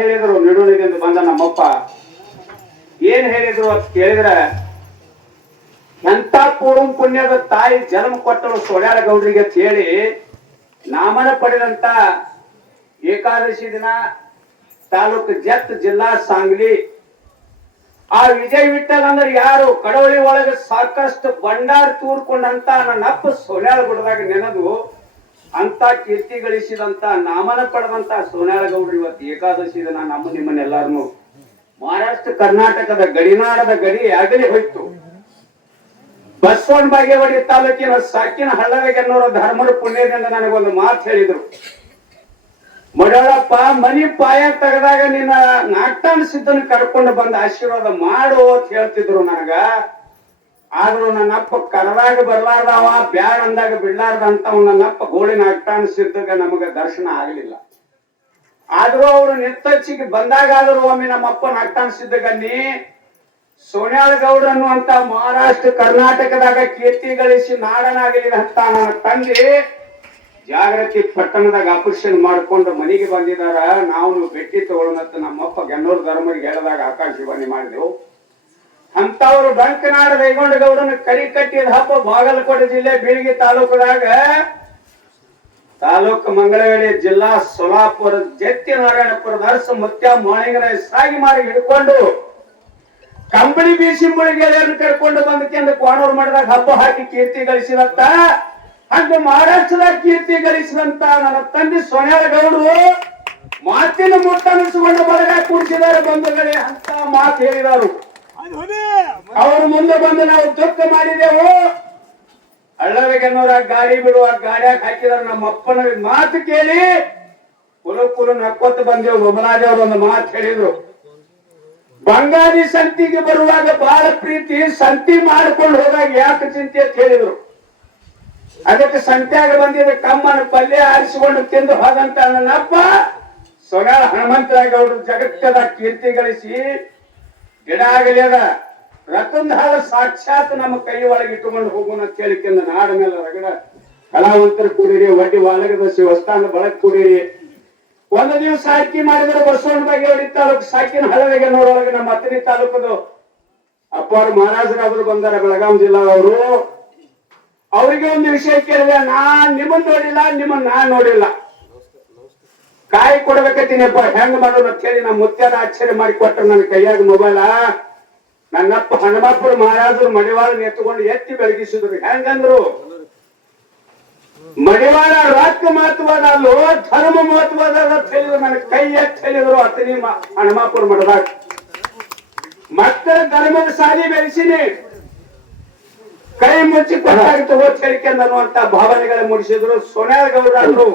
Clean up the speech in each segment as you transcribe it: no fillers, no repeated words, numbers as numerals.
ಹೇಳಿದ್ರು ನಿಡುಣಿಗೆಂದು ಬಂದ ನಮ್ಮಪ್ಪ ಏನ್ ಹೇಳಿದ್ರು ಅಂತ ಕೇಳಿದ್ರ, ಎಂತ ಪೂರ್ವ ಪುಣ್ಯದ ತಾಯಿ ಜನ್ಮ ಕೊಟ್ಟರು ಸೊಳ್ಯಾಳ ಗೌಡ್ರಿಗೆ ಅಂತ ಹೇಳಿ ನಾಮನ ಪಡೆದಂತ ಏಕಾದಶಿ ದಿನ ತಾಲೂಕು ಜತ್ ಜಿಲ್ಲಾ ಸಾಂಗ್ಲಿ ಆ ವಿಜಯ್ ವಿಠಲ್ ಅಂದ್ರೆ ಯಾರು ಕಡವಳಿ ಒಳಗೆ ಸಾಕಷ್ಟು ಬಂಡಾರ ತೂರ್ಕೊಂಡಂತ ನನ್ನಪ್ಪ ಸೊಳ್ಯಾಳ ಗುಡ್ದಾಗ ನೆನೆದು ಅಂತ ಕೀರ್ತಿ ಗಳಿಸಿದಂತ ನಾಮನ ಪಡೆದಂತ ಸೋನ್ಯಾಳ ಗೌಡ್ರು ಇವತ್ತು ಏಕಾದಶಿ ದಿನ ನಮ್ಮ ನಿಮ್ಮನ್ನೆಲ್ಲಾರನು ಮಹಾರಾಷ್ಟ್ರ ಕರ್ನಾಟಕದ ಗಡಿನಾಡದ ಗಡಿ ಅಗಲಿ ಹೋಯ್ತು. ಬಸವನ ಬಾಗೇವಾಡಿ ತಾಲೂಕಿನ ಸಾಕಿನ ಹಳ್ಳವೆಗೆನ್ನೋರ ಧರ್ಮರ ಪುಣ್ಯದಿಂದ ನನಗೊಂದು ಮಾತು ಹೇಳಿದ್ರು, ಮಡಳಪ್ಪ ಮನಿ ಪಾಯ ತೆಗೆದಾಗ ನಿನ್ನ ನಾಟ್ಟಾನ ಸಿದ್ದನ ಕರ್ಕೊಂಡು ಬಂದ ಆಶೀರ್ವಾದ ಮಾಡು ಅಂತ ಹೇಳ್ತಿದ್ರು ನನಗ. ಆದ್ರೂ ನನ್ನಪ್ಪ ಕರದಾಗ ಬರ್ಲಾರ್ದವ ಬ್ಯಾಡ ಅಂದಾಗ ಬಿಡ್ಲಾರ್ದ ಅಂತ ನನ್ನಪ್ಪ ಗೋಳಿನ ನಾಟ್ಟಾನ ಸಿದ್ದಾಗ ನಮಗ ದರ್ಶನ ಆಗ್ಲಿಲ್ಲ. ಆದ್ರೂ ಅವ್ರು ನಿತ್ತಚ್ಚಿಗೆ ಬಂದಾಗಾದ್ರೂ ಒಮ್ಮೆ ನಮ್ಮಪ್ಪ ನಾಟ್ಟಾನ ಸಿದ್ದಗನ್ನಿ ಸೋನ್ಯಾಳ ಗೌಡ್ರ ಅನ್ನುವಂತ ಮಹಾರಾಷ್ಟ್ರ ಕರ್ನಾಟಕದಾಗ ಕೀರ್ತಿ ಗಳಿಸಿ ನಾಡನಾಗಲಿ ಅಂತ ನನ್ನ ತಂದೆ ಜಾಗೃತಿ ಪಟ್ಟಣದಾಗ ಆಪರೇಷನ್ ಮಾಡ್ಕೊಂಡು ಮನೆಗೆ ಬಂದಿದಾರ. ನಾವು ಭೇಟಿ ತಗೊಳ್ಳೋಣಂತ ನಮ್ಮಪ್ಪ ಗನ್ನೂರ್ ಧರ್ಮರಿಗೆ ಹೇಳಿದಾಗ ಆಕಾಶವಾಣಿ ಮಾಡಿದೆವು. ಅಂತವ್ರು ಡಂಕನಾಡ ರೈಗೊಂಡ ಗೌಡನ ಕರಿ ಕಟ್ಟಿದ ಹಬ್ಬ ಬಾಗಲಕೋಟೆ ಜಿಲ್ಲೆ ಬೀಳಗಿ ತಾಲೂಕದಾಗ ತಾಲೂಕು ಮಂಗಳವೇಡಿ ಜಿಲ್ಲಾ ಸೋಲಾಪುರ ಜತ್ತಿ ನಾರಾಯಣಪುರದ ಅರಸ ಮುತ್ಯ ಮಾಳಿಂಗನ ಸಾಗಿ ಮಾರಿ ಹಿಡ್ಕೊಂಡು ಕಂಬಳಿ ಬೀಸಿ ಮುಳಿಗೆಳೆಯನ್ನು ಕರ್ಕೊಂಡು ಬಂದಕ್ಕೆ ಕೋಣೂರು ಮಾಡಿದಾಗ ಹಬ್ಬ ಹಾಕಿ ಕೀರ್ತಿ ಗಳಿಸಿದಂತ ಹಂಗ ಮಹಾರಾಷ್ಟ್ರದಾಗ ಕೀರ್ತಿ ಗಳಿಸಿದಂತ ನನ್ನ ತಂದೆ ಸೋನ್ಯಾಳ ಗೌಡರು ಮಾತಿನ ಮುಟ್ಟ ಅನಿಸಿಕೊಂಡು ಬಳಗ ಕೂಡಿಸಿದ್ದಾರೆ ಬಂಧುಗಳೇ ಅಂತ ಮಾತು ಹೇಳಿದರು. ಅವರು ಮುಂದೆ ಬಂದು ನಾವು ದುಃಖ ಮಾಡಿದೆವು. ಹಳ್ಳವೆಗೆನ್ನೋರ ಗಾಡಿ ಬಿಡುವ ಗಾಡಿಯಾಗ ಹಾಕಿದಾರ ನಮ್ಮ ಅಪ್ಪನ ಮಾತು ಕೇಳಿ ಕುಲು ನಕ್ಕೊತ್ತು ಬಂದೆವು. ಬೊಮ್ಮರಾಜವ್ರು ಒಂದು ಮಾತು ಹೇಳಿದ್ರು, ಬಂಗಾರಿ ಸಂತಿಗೆ ಬರುವಾಗ ಬಹಳ ಪ್ರೀತಿ, ಸಂತಿ ಮಾಡ್ಕೊಂಡು ಹೋದಾಗ ಯಾಕೆ ಚಿಂತೆ ಅಂತ ಹೇಳಿದ್ರು. ಅದಕ್ಕೆ ಸಂತ್ಯಾಗ ಬಂದಿದ್ದ ಕಮ್ಮನ ಪಲ್ಯ ಆರಿಸಿಕೊಂಡು ತಿಂದು ಹೋದಂತ ನನ್ನಪ್ಪ ಸೊಗಾಳ ಹನುಮಂತರಾಯಗೌಡರು ಜಗತ್ತದ ಕೀರ್ತಿ ಗಳಿಸಿ ಗಿಡ ಆಗಲಿ ಅದ ರತನ್ಹಾಳ ಸಾಕ್ಷಾತ್ ನಮ್ಮ ಕೈ ಒಳಗೆ ಇಟ್ಟುಕೊಂಡು ಹೋಗೋಣ ಅಂತ ಹೇಳಿಕೆಂದ ನಾಡ ಮೇಲೆ ರಗಡ ಕಲಾವಂತರು ಕೂಡಿರಿ, ವಡ್ಡಿ ವಾಲಗದ ಶಿವಸ್ಥಾನ ಬಳಕ್ ಕೂಡಿರಿ. ಒಂದು ದಿವಸ ಆಯ್ಕೆ ಮಾಡಿದ್ರೆ ಬಸವನ ಬಾಗೇವಾಡಿ ತಾಲೂಕು ಸಾಕಿನ ಹಳವೆಗೆ ನೋಡೋಳಗೆ ನಮ್ಮ ಹತ್ತನೇ ತಾಲೂಕದು ಅಪ್ಪ ಅವ್ರು ಮಹಾರಾಜರಾದ್ರು ಬಂದಾರ ಬೆಳಗಾಂ ಜಿಲ್ಲಾದವರು. ಅವರಿಗೆ ಒಂದು ವಿಷಯ ಕೇಳಿದೆ, ನಾನ್ ನಿಮ್ಮನ್ನ ನೋಡಿಲ್ಲ, ನಿಮ್ಮನ್ನ ನಾನ್ ನೋಡಿಲ್ಲ, ಕಾಯಿ ಕೊಡ್ಬೇಕತ್ತೀನಿಪ್ಪ ಹೆಂಗ್ ಮಾಡೋಣ ಅಂತ ಹೇಳಿ ನಮ್ಮ ಮುತ್ಯಾದ ಆಶ್ಚರ್ಯ ಮಾಡಿ ಕೊಟ್ರ ನನ್ನ ಕೈಯಾಗ ಮೊಬೈಲ. ನನ್ನಪ್ಪ ಹನುಮಪ್ಪರು ಮಹಾರಾಜರು ಮಡಿವಾಳ ಎತ್ತುಕೊಂಡು ಎತ್ತಿ ಬೆಳಗಿಸಿದ್ರು. ಹೆಂಗಂದ್ರು, ಮಡಿವಾಳ ರಾಕ ಮಹತ್ವದ ಅಲ್ಲೋ ಧರ್ಮ ಮಹತ್ವದ ಅಂತ ಹೇಳಿದ್ರು. ನನ್ನ ಕೈ ಎತ್ತಿ ಹೇಳಿದ್ರು ಅತನಿ ಹನುಮಪ್ಪರು ಮಡದಾಗ ಮಕ್ಕಳ ಧರ್ಮದ ಸಾಲಿ ಬೆಳೆಸಿನಿ, ಕೈ ಮುಚ್ಚಿ ಕೊಟ್ಟಾಗಿ ತಗೋತ್ ಹೇಳಿಕೆಂದ ಅನ್ನುವಂತ ಭಾವನೆಗಳ ಮೂಡಿಸಿದ್ರು. ಸೋನ್ಯಾಳ ಗೌಡರಾದ್ರು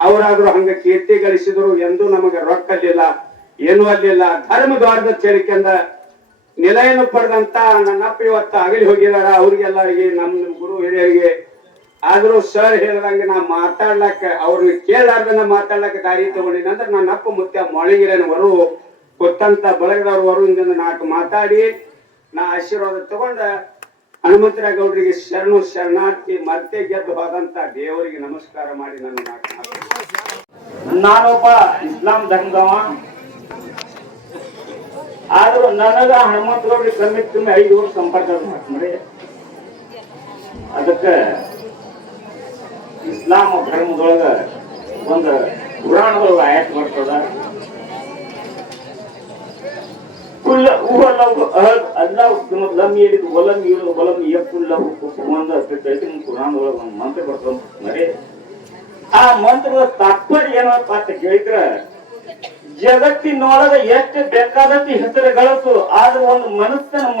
ಅವರಾದ್ರು ಹಂಗ ಕೀರ್ತಿ ಗಳಿಸಿದ್ರು. ಎಂದೂ ನಮಗೆ ರೊಕ್ಕ ಅಲ್ಲಿಲ್ಲ, ಏನೂ ಅಲ್ಲಿಲ್ಲ, ಧರ್ಮದ್ವಾರದ ಹೇಳಿಕೆಂದ ನೆಲೆಯನ್ನು ಪಡೆದಂತ ನನ್ನಪ್ಪ ಇವತ್ತು ಅಗಲಿ ಹೋಗಿದಾರ. ಅವ್ರಿಗೆಲ್ಲರಿಗೆ ನಮ್ಮ ಗುರು ಹಿರಿಯರಿಗೆ ಆದ್ರೂ ಸರ್ ಹೇಳ್ದಂಗೆ ನಾ ಮಾತಾಡ್ಲಕ್ಕ ಅವ್ರನ್ನ ಕೇಳಾರ್ದನ್ನ ಮಾತಾಡ್ಲಕ್ಕ ದಾರಿ ತಗೊಂಡಿನ ಅಂದ್ರೆ ನನ್ನಪ್ಪ ಮುತ್ಯ ಮೊಳಗಿರನವರು ಕೊತ್ತಂತ ಬಳಗದವ್ರ ವರುದಿಂದ ನಾಲ್ಕು ಮಾತಾಡಿ ನಾ ಆಶೀರ್ವಾದ ತಗೊಂಡ ಹನುಮಂತರಾಯ ಗೌಡರಿಗೆ ಶರಣು ಶರಣಾರ್ಥಿ ಮರ್ತೆ ಗೆದ್ದು ಹೋದಂತ ದೇವರಿಗೆ ನಮಸ್ಕಾರ ಮಾಡಿ ನಾನೊಬ್ಬ ಇಸ್ಲಾಂ ಧರ್ಮದವ. ಆದ್ರೂ ನನಗ ಹನುಮಂತ ಗೌಡ್ರಿಗೆ ಕಮ್ಮಿ 5 ವರ್ಷ ಸಂಪರ್ಕ ಮಾಡ್ರಿ. ಅದಕ್ಕ ಇಸ್ಲಾಂ ಧರ್ಮದೊಳಗ ಒಂದು ಪುರಾಣದೊಳಗ ಆಯತ್ ಬರ್ತದ, कुल अल्लाह लम यलिद वलम यूलद वलम यकुल लहु कुफुवन ಅಂತ ಪುರಾಣದೊಳಗ ಒಂದು ಮಂತ್ರ ಬರ್ತದ ಮರೆ. ಆ ಮಂತ್ರದ ತಾತ್ಪರ್ಯ ಏನಪ್ಪ ಅಂತ ಕೇಳಿದ್ರ, ಜಗತ್ತಿನೊಳಗ ಎಷ್ಟು ಬೇಕಾದಷ್ಟು ಹೆಸರು ಗಳಿಸು, ಆದ್ರೆ ಒಂದು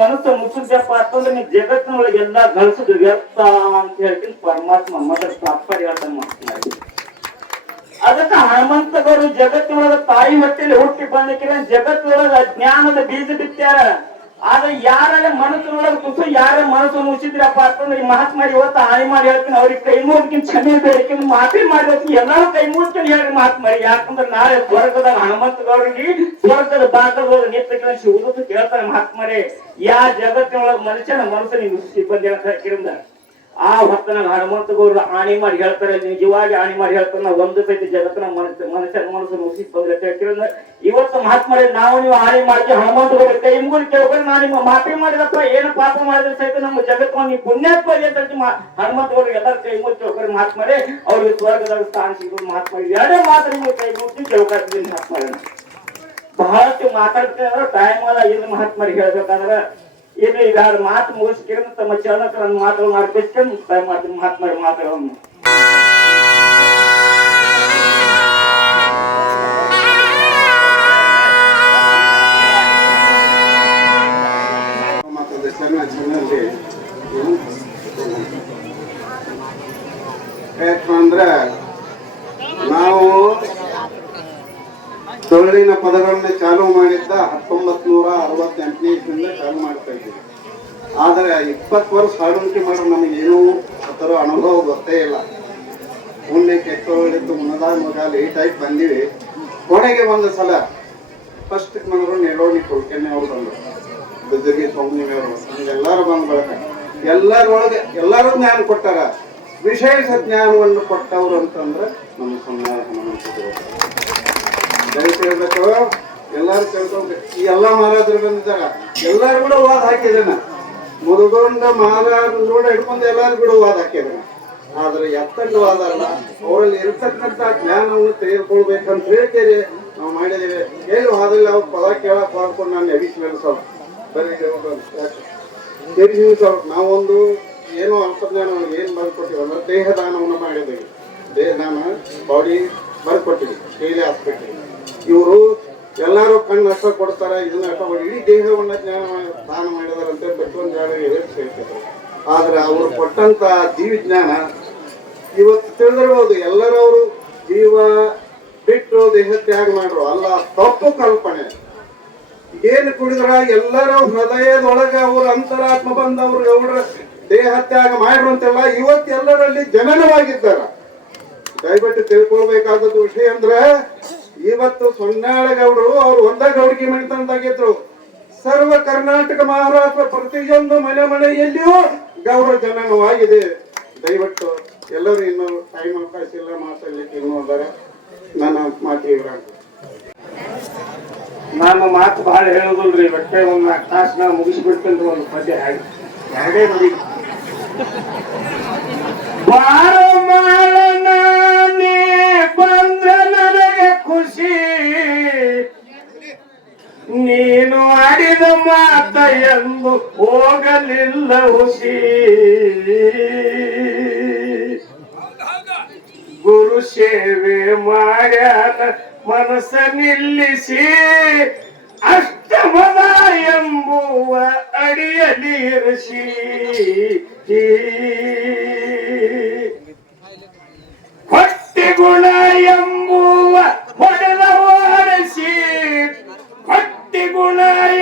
ಮನಸ್ಸು ಮುಚ್ಚಿದ್ಯಪ್ಪ ಅಂತಂದ್ರೆ ನೀ ಜಗತ್ತಿನೊಳಗೆ ಎಲ್ಲಾ ಗಳಿಸುದು ವ್ಯರ್ಥ ಅಂತ ಹೇಳ್ತೀನಿ ಪರಮಾತ್ಮ ಮತ ತಾತ್ಪರ್ಯ ಮಾಡ್ತಾರೆ. ಅದಕ್ಕೆ ಹನುಮಂತಗೌಡರು ಜಗತ್ತಿನೊಳಗ ತಾಯಿ ಹೊಟ್ಟೆಯಲ್ಲಿ ಹುಟ್ಟಿ ಬಂದಕ್ಕಿರ ಜಗತ್ತಿನೊಳಗ ಅಜ್ಞಾನದ ಬೀಜ ಬಿತ್ತ್ಯಾರ. ಆದ್ರೆ ಯಾರ ಮನಸ್ಸಿನೊಳಗ ಕುಸು ಯಾರ ಮನಸ್ಸು ಮುಚ್ಚಿದ್ರಪ್ಪ ಅಂತಂದ್ರೆ ಈ ಮಹಾತ್ಮ ಇವತ್ತು ಹಾನಿ ಮಾಡಿ ಹೇಳ್ತೀನಿ, ಅವ್ರಿಗೆ ಕೈ ಮುಗಿನ ಕ್ಷಮೆ ಬೇಡಿಕೆ ಮಾಫಿ ಮಾಡಿ ಎಲ್ಲಾರು ಕೈ ಮುಗಿಸ್ಕೊಂಡು ಹೇಳಿ ಮಹಾತ್ಮರಿ. ಯಾಕಂದ್ರೆ ನಾಳೆ ಸ್ವರ್ಗದಾಗ ಹನುಮಂತಗೌಡರಿಗೆ ಸ್ವರ್ಗದ ಬಾಕದೊಳಗ ನಿಂತ ಶಿವದೂತ ಕೇಳ್ತಾರೆ ಮಹಾತ್ಮರೇ, ಯಾ ಜಗತ್ತಿನೊಳಗ ಮನುಷ್ಯನ ಮನಸ್ಸು ನೀವು ಸಿಬ್ಬಂದಿ ಅಂತ ಹಾಕಿರಿಂದ ಆ ಹೊತ್ತನಾಗ ಹನುಮಂತ ಗೌಡ್ರು ಆಣಿ ಮಾಡಿ ಹೇಳ್ತಾರೆ, ನಿಜವಾಗಿ ಆಣಿ ಮಾಡಿ ಹೇಳ್ತಾರೆ, ನಾವು ಒಂದು ಸೈತಿ ಜಗತ್ತಿನ ಮನುಷ್ಯನ ಮನಸ್ಸು ಮುಗಿಸಿ ಬಂದ್ರೆ ಕೇಳ್ತೀರ. ಇವತ್ತು ಮಹಾತ್ಮರೇ ನಾವು ನೀವು ಆಣಿ ಮಾಡ್ತೀವಿ, ಹನುಮಂತ ಗೌಡ್ರ ಕೈ ಮುಗಿದು ಕೇಳ್ಕೊಂಡು ನಾನು ನಿಮ್ಮ ಮಾಫಿ ಮಾಡಿದಪ್ಪ, ಏನು ಪಾಪ ಮಾಡಿದ್ರೆ ಸಹಿತ ನಮ್ಮ ಜಗತ್ತು ನೀವು ಪುಣ್ಯಾತ್ಮರಿ ಅಂತ ಹನುಮಂತ ಗೌಡ್ರಿಗೆ ಎಲ್ಲರೂ ಕೈ ಮುಗಿದು ಕೇಳ್ಕೊಂಡು ಮಹಾತ್ಮರೇ ಅವ್ರಿಗೆ ಸ್ವರ್ಗದಾಗ ಸ್ಥಾನ ಸಿಗೋದು ಮಹಾತ್ಮರಿ ಎರಡೇ ಮಾತ್ರ ನಿಮ್ಗೆ ಕೈ ಮುಗಿಸಿ ಕೇಳ್ಕೊಳ್ತೀನಿ ಮಹಾತ್ಮರೇ. ಬಹಳಷ್ಟು ಮಾತಾಡ್ತಾರೆ ಟೈಮ್ ಅಲ್ಲ. ಇದು ಮಹಾತ್ಮರಿಗೆ ಹೇಳ್ಬೇಕಾದ್ರೆ ಇದು ಈಗ ಮಾತು ಮುಗಿಸ್ಕೊಂಡು ತಮ್ಮ ಚರಣಕ್ಕೆ ನನ್ನ ಮಾತುಗಳನ್ನು ಅರ್ಪಿಸ್ಕೊಂಡು ಮುಕ್ತಾಯ ಮಾಡ್ತೀನಿ ಮಹಾತ್ಮರ ಮಾತುಗಳನ್ನು. ಅಂದ್ರೆ ನಾವು ತೊಳ್ಳಿನ ಪದಗಳನ್ನ ಚಾಲು ಮಾಡಿದ್ದ 1968ನೇ ಇಸ್ವಿಯಿಂದ ಚಾಲು ಮಾಡ್ತಾ ಇದ್ದೀವಿ. ಆದ್ರೆ 20 ವರ್ಷ ಹಾಡುಣಿಕೆ ಮಾಡೋ ನಮಗೇನೂ ಆ ಥರ ಅನುಭವ ಗೊತ್ತೇ ಇಲ್ಲ. ಮುಂದೆ ಕೆಟ್ಟೊಳ್ಳಿತ್ತು ಮುನ್ನದ ಮಗ ಲೇಟ್ ಆಗಿ ಬಂದಿವಿ. ಕೊನೆಗೆ ಒಂದು ಸಲ ಫಸ್ಟ್ ಮನರು ನೆಲೋಣಿ ಕೊಳ್ಕೆನೆ ಅವ್ರು ಬಂದರು, ಬಿದ್ದಗಿ ಸೌಮ್ಯವರು ಎಲ್ಲರೂ ಬಂದ ಬಳಕ ಎಲ್ಲರೊಳಗೆ ಎಲ್ಲರೂ ಜ್ಞಾನ ಕೊಟ್ಟಾರ. ವಿಶೇಷ ಜ್ಞಾನವನ್ನು ಕೊಟ್ಟವ್ರು ಅಂತಂದ್ರೆ ನಮ್ಮ ಸನ್ಮಾನ ಹೇಳ್ಬೇಕು. ಎಲ್ಲಾರು ಕೇಳ್ಕೊಂಡ್ರೆ ಈ ಎಲ್ಲಾ ಮಹಾರಾಜರು ಬಂದಿದ್ದಾರ, ಎಲ್ಲಾರು ಕೂಡ ವಾದ ಹಾಕಿದ್ದೇನೆ. ಮುರುಗೊಂಡ ಮಹಾರಾಜರು ಕೂಡ ಹಿಡ್ಕೊಂಡು ಎಲ್ಲಾರು ಕೂಡ ವಾದ ಹಾಕಿದ್ದೇನೆ. ಆದ್ರೆ ಎತ್ತಂಡು ವಾದ ಅಲ್ಲ, ಅವರಲ್ಲಿ ಇರ್ತಕ್ಕಂಥ ಜ್ಞಾನವನ್ನು ತೆಗೆದುಕೊಳ್ಬೇಕಂತ ಹೇಳ್ತೇವೆ ನಾವು ಮಾಡಿದ್ದೇವೆ. ಹೇಳಿ ವಾದಲ್ಲಿ ಅವ್ರ ಪದ ಕೇಳಕ್ ಮಾಡ್ಕೊಂಡು ನಾನು ಎಡಿಸ್ಮೇಲೆ ಸ್ವಲ್ಪ ಬರೀ ಸ್ವಲ್ಪ ನಾವೊಂದು ಏನೋ ಅಲ್ಪಜ್ಞಾನ ಏನು ಬರ್ಕೊಟ್ಟಿವಿ ಅಂದ್ರೆ ದೇಹದಾನವನ್ನು ಮಾಡಿದ್ದೇವೆ. ದೇಹದಾನ ಬಾಡಿ ಬರ್ಕೊಟ್ಟಿವಿ ಡೈಲಿ ಹಾಸ್ಪಿಟಲ್. ಇವರು ಎಲ್ಲರೂ ಕಣ್ಣು ಅಷ್ಟ ಕೊಡ್ತಾರೆ, ಇದನ್ನ ಅಷ್ಟ ಮಾಡಿ ಇಡೀ ದೇಹವನ್ನ ದಾನ ಮಾಡಿದಾರಂತೆ ಪ್ರತಿಯೊಂದು ಹೇಳ್ತಾರೆ. ಆದ್ರೆ ಅವರು ಕೊಟ್ಟಂತ ಜೀವಜ್ಞಾನ ಇವತ್ತು ತಿಳಿದಿರ್ಬೋದು. ಎಲ್ಲರವರು ಜೀವ ಬಿಟ್ಟು ದೇಹ ತ್ಯಾಗ ಮಾಡ್ರು ಅಲ್ಲ, ತಪ್ಪು ಕಲ್ಪನೆ. ಏನು ಕುಡಿದ್ರ ಎಲ್ಲರ ಹೃದಯದೊಳಗ ಅವ್ರ ಅಂತರಾತ್ಮ ಬಂದವ್ರು ಅವರ ದೇಹ ತ್ಯಾಗ ಮಾಡ್ರು ಅಂತೆಲ್ಲ ಇವತ್ತು ಎಲ್ಲರಲ್ಲಿ ಜನನವಾಗಿದ್ದಾರ. ದಯವಿಟ್ಟು ತಿಳ್ಕೊಳ್ಬೇಕಾದದ್ದು ವಿಷಯ ಅಂದ್ರೆ ಇವತ್ತು ಸೊನ್ನಾಳಗೌಡರು ಅವ್ರು ಒಂದ ಗೌಡಿಗೆ ಮಣಿತಂದಾಗಿದ್ರು. ಸರ್ವ ಕರ್ನಾಟಕ ಮಹಾರಾಷ್ಟ್ರ ಪ್ರತಿಯೊಂದು ಮನೆಯಲ್ಲಿಯೂ ಗೌಡ ಜನನವಾಗಿದೆ. ದಯವಿಟ್ಟು ಎಲ್ಲರೂ ಇನ್ನು ಟೈಮ್ ಅವಕಾಶ ಇಲ್ಲ ಮಾತಾಡ್ಲಿಕ್ಕೆ ಇನ್ನೂ ಅದಾರ. ನನ್ನ ಮಾತಿಗೆ ನಾನು ಮಾತು ಬಹಳ ಹೇಳೋದಿಲ್ರಿ. ಬಟ್ಟೆ ಒಂದು 4 ತಾಸು ನಾವು ಮುಗಿಸ್ಬಿಡ್ತೇನೆ. ಒಂದು ಪದ್ಯ ಎರಡೇ ನೋಡಿ. ಬಾರೋ ಮಾಳನೇ ಬಂದ್ರ ನನಗೆ ಖುಷಿ, ನೀನು ಆಡಿದ ಮಾತ ಎಂದು ಹೋಗಲಿಲ್ಲ ಹುಸಿ. ಗುರು ಸೇವೆ ಮಾಡ್ಯಾನ ಮನಸ್ಸ ನಿಲ್ಲಿಸಿ, ಅಷ್ಟಮದ ಎಂಬುವ ಅಡಿಯಲಿರಿಸಿ. ಹೊಟ್ಟೆ ಗುಣ ಎಂಬುವ ಹೊಡೆದ ಓಡಿಸಿ, ಹೊಟ್ಟೆ ಗುಣ